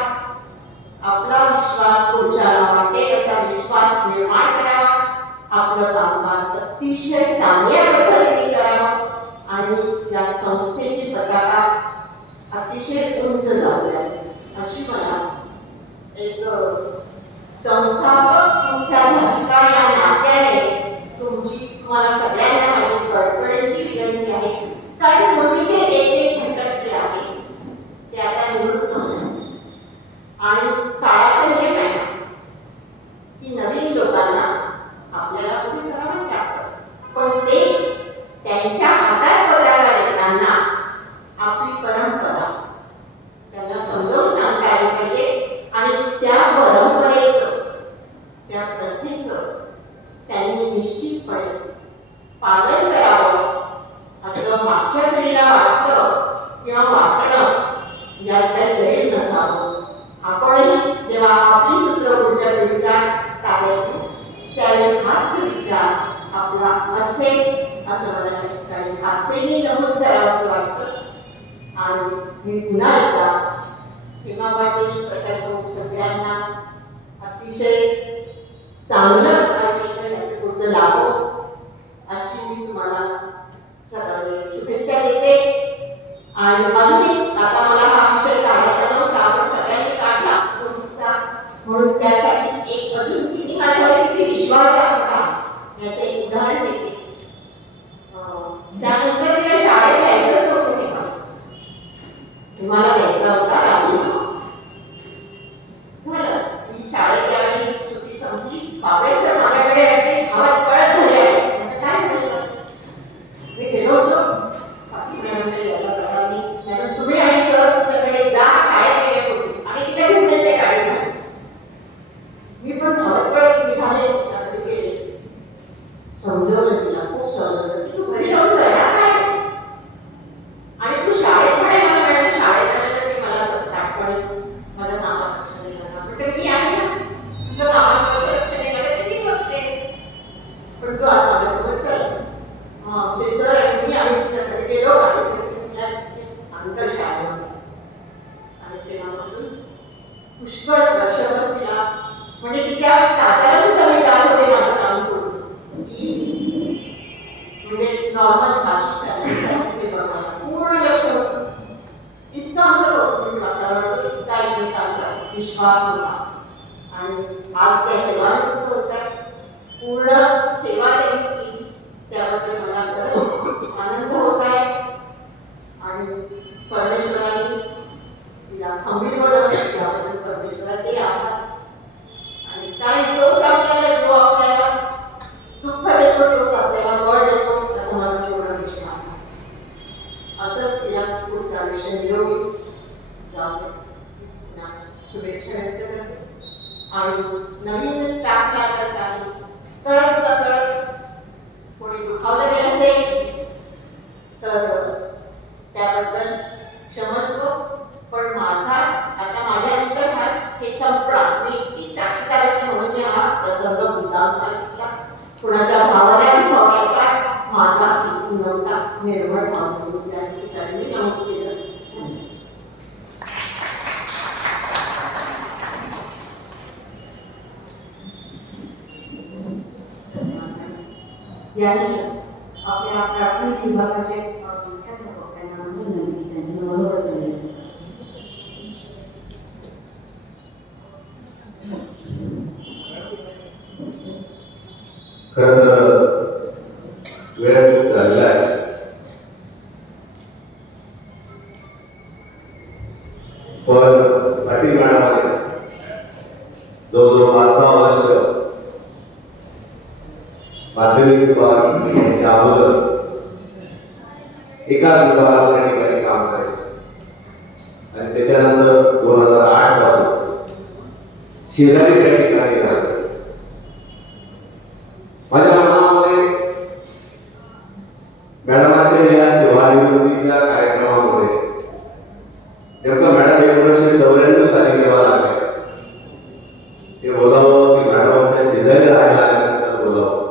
आपला विश्वास पुढच्याला वाटेल असा विश्वास निर्माण करावा, आपलं कामकाज अतिशय चांगल्या पद्धतीने करावं आणि या संस्थेची पताका अतिशय उंच जाऊया अशी मला एक संस्थापक मुख्याध्यापिका या नात्याने तुम्हाला सगळ्यांना माझी कळकळीची विनंती आहे. कारण पूर्वीचे एक घटक जे आहे ते आता निवृत्त होणार आणि काळाचं नियम आहे की नवीन लोकांना आपल्याला पुढे करावंच लागतं, पण ते त्यांच्या हातात पगार देताना आपली परंपरा त्यांना समजावून सांगता आली पाहिजे आणि त्या परंपरेचं त्या प्रथेचं त्यांनी निश्चितपणे पालन करावं असं मागच्या पिढीला वाटतं किंवा वाटणं यात काही गैर नसावं. आपणही जेव्हा आपली सूत्र पुढच्या पिढीच्या ताब्यात घेऊ त्यावेळी हाच विचार आपला असेल असं मला या ठिकाणी खात्रीने नमूद करावं असं वाटतं. आणि मी पुन्हा एकदा हेमा पाटील प्रकल्प सगळ्यांना अतिशय चांगलं आयुष्य याचं पुढचं लाभो अशी मी तुम्हाला शुभेच्छा देते. आणि अजूनही आता मला हा विषय काढायचा नव्हता, आपण सगळ्यांनी काढला म्हणून त्यासाठी एक अजून किती माझ्यावर किती विश्वास दाखवला याचं एक उदाहरण देते. त्यानंतर तिला शाळेत जायचंच नव्हतं तुम्हाला द्यायचा होता राजीनामा झालं. मी शाळेत त्यावेळी सुट्टी संपली, बाबळे सर माझ्याकडे अगदी गावात कळत झाले आहे काय करायचं. मी गेलो होतो पाटील मॅडमकडे यायला कळला मी मॅडम तुम्ही आणि सर तुमच्याकडे जा शाळेत गेल्यापूर्वी आणि तिला घेऊन येते गाडी. मी पण धावत पडत निघाले त्याच्याकडे गेले समजवलं तिला, खूप समजवलं की तू घरी राहून करणार नाहीस आणि तू शाळेत पण आहे. मला मॅडम शाळेत आल्यानंतर मी मला आठवणी माझं कामात लक्ष नाही करणार. म्हणजे मी आहे ना, तुझं कामात कसं लक्ष नाही करत ते मी बघते, पण तू आज माझ्यासोबत चल. आमचे सर आणि मी आम्ही तुझ्याकडे गेलो आणि तिला अंतर शाळेमध्ये आणि तेव्हापासून पुष्कळ वर्षभर तिला म्हणजे तिच्या तासाला सुद्धा मी जात होते माझं काम सोडून की म्हणजे नॉर्मल खाली ते बघायला पूर्ण लक्ष होतं. इतकं आमचं कौटुंबिक वातावरण होतं, इतका एकमेकांचा विश्वास होता आणि आज त्या सेवानिवृत्त होत आहेत. पूर्ण सेवा त्यांनी केली त्याबद्दल मला खरंच आनंद होत आहे आणि परमेश्वराने तिला खंबीर बनवलं त्याबद्दल परमेश्वराचे आभार. आणि कारण तोच आपल्याला जो आपल्याला दुःख देतो तोच आपल्याला बळ देतो असं माझा पूर्ण विश्वास आहे. असंच तिला पुढचं आयुष्य निरोगी जाऊ दे, शुभेच्छा व्यक्त करते. आणि नवीन स्टाफ तयार करताना कळत कोणी दुखावलं गेलं असेल तर त्याबद्दल क्षमस्व, पण माझा आता माझ्यानंतर हे संपला. मी इतकी साक्षीदार आहे म्हणून मी हा प्रसंग मुद्दाम सांगितला. कुणाच्या भावाला भावाचा माझा नव्हता निर्भर म्हणून या ठिकाणी मी नमूद केलं. यानंतर आपल्या प्राथमिक विभागाचे मुख्याध्यापक त्यांना विनंती त्यांचे मनोगत केले. खरं तर वेळ खूप झालेला आहे. पण पाटील मॅडमाने जवळजवळ 5-6 वर्ष माध्यमिक विभाग यांच्या अगोदर एकाच विभागात त्या ठिकाणी काम करायचे आणि त्याच्यानंतर 2008 पासून शेजारी त्या ठिकाणी राहतात. माझ्या मनामध्ये मॅडमांच्या या सेवानिवृत्तीच्या कार्यक्रमामुळे नेमकं मॅडम 1994 साली जेव्हा लागले ते बोलावं की मॅडमांच्या शेजारी राहायला आल्यानंतर बोलावं.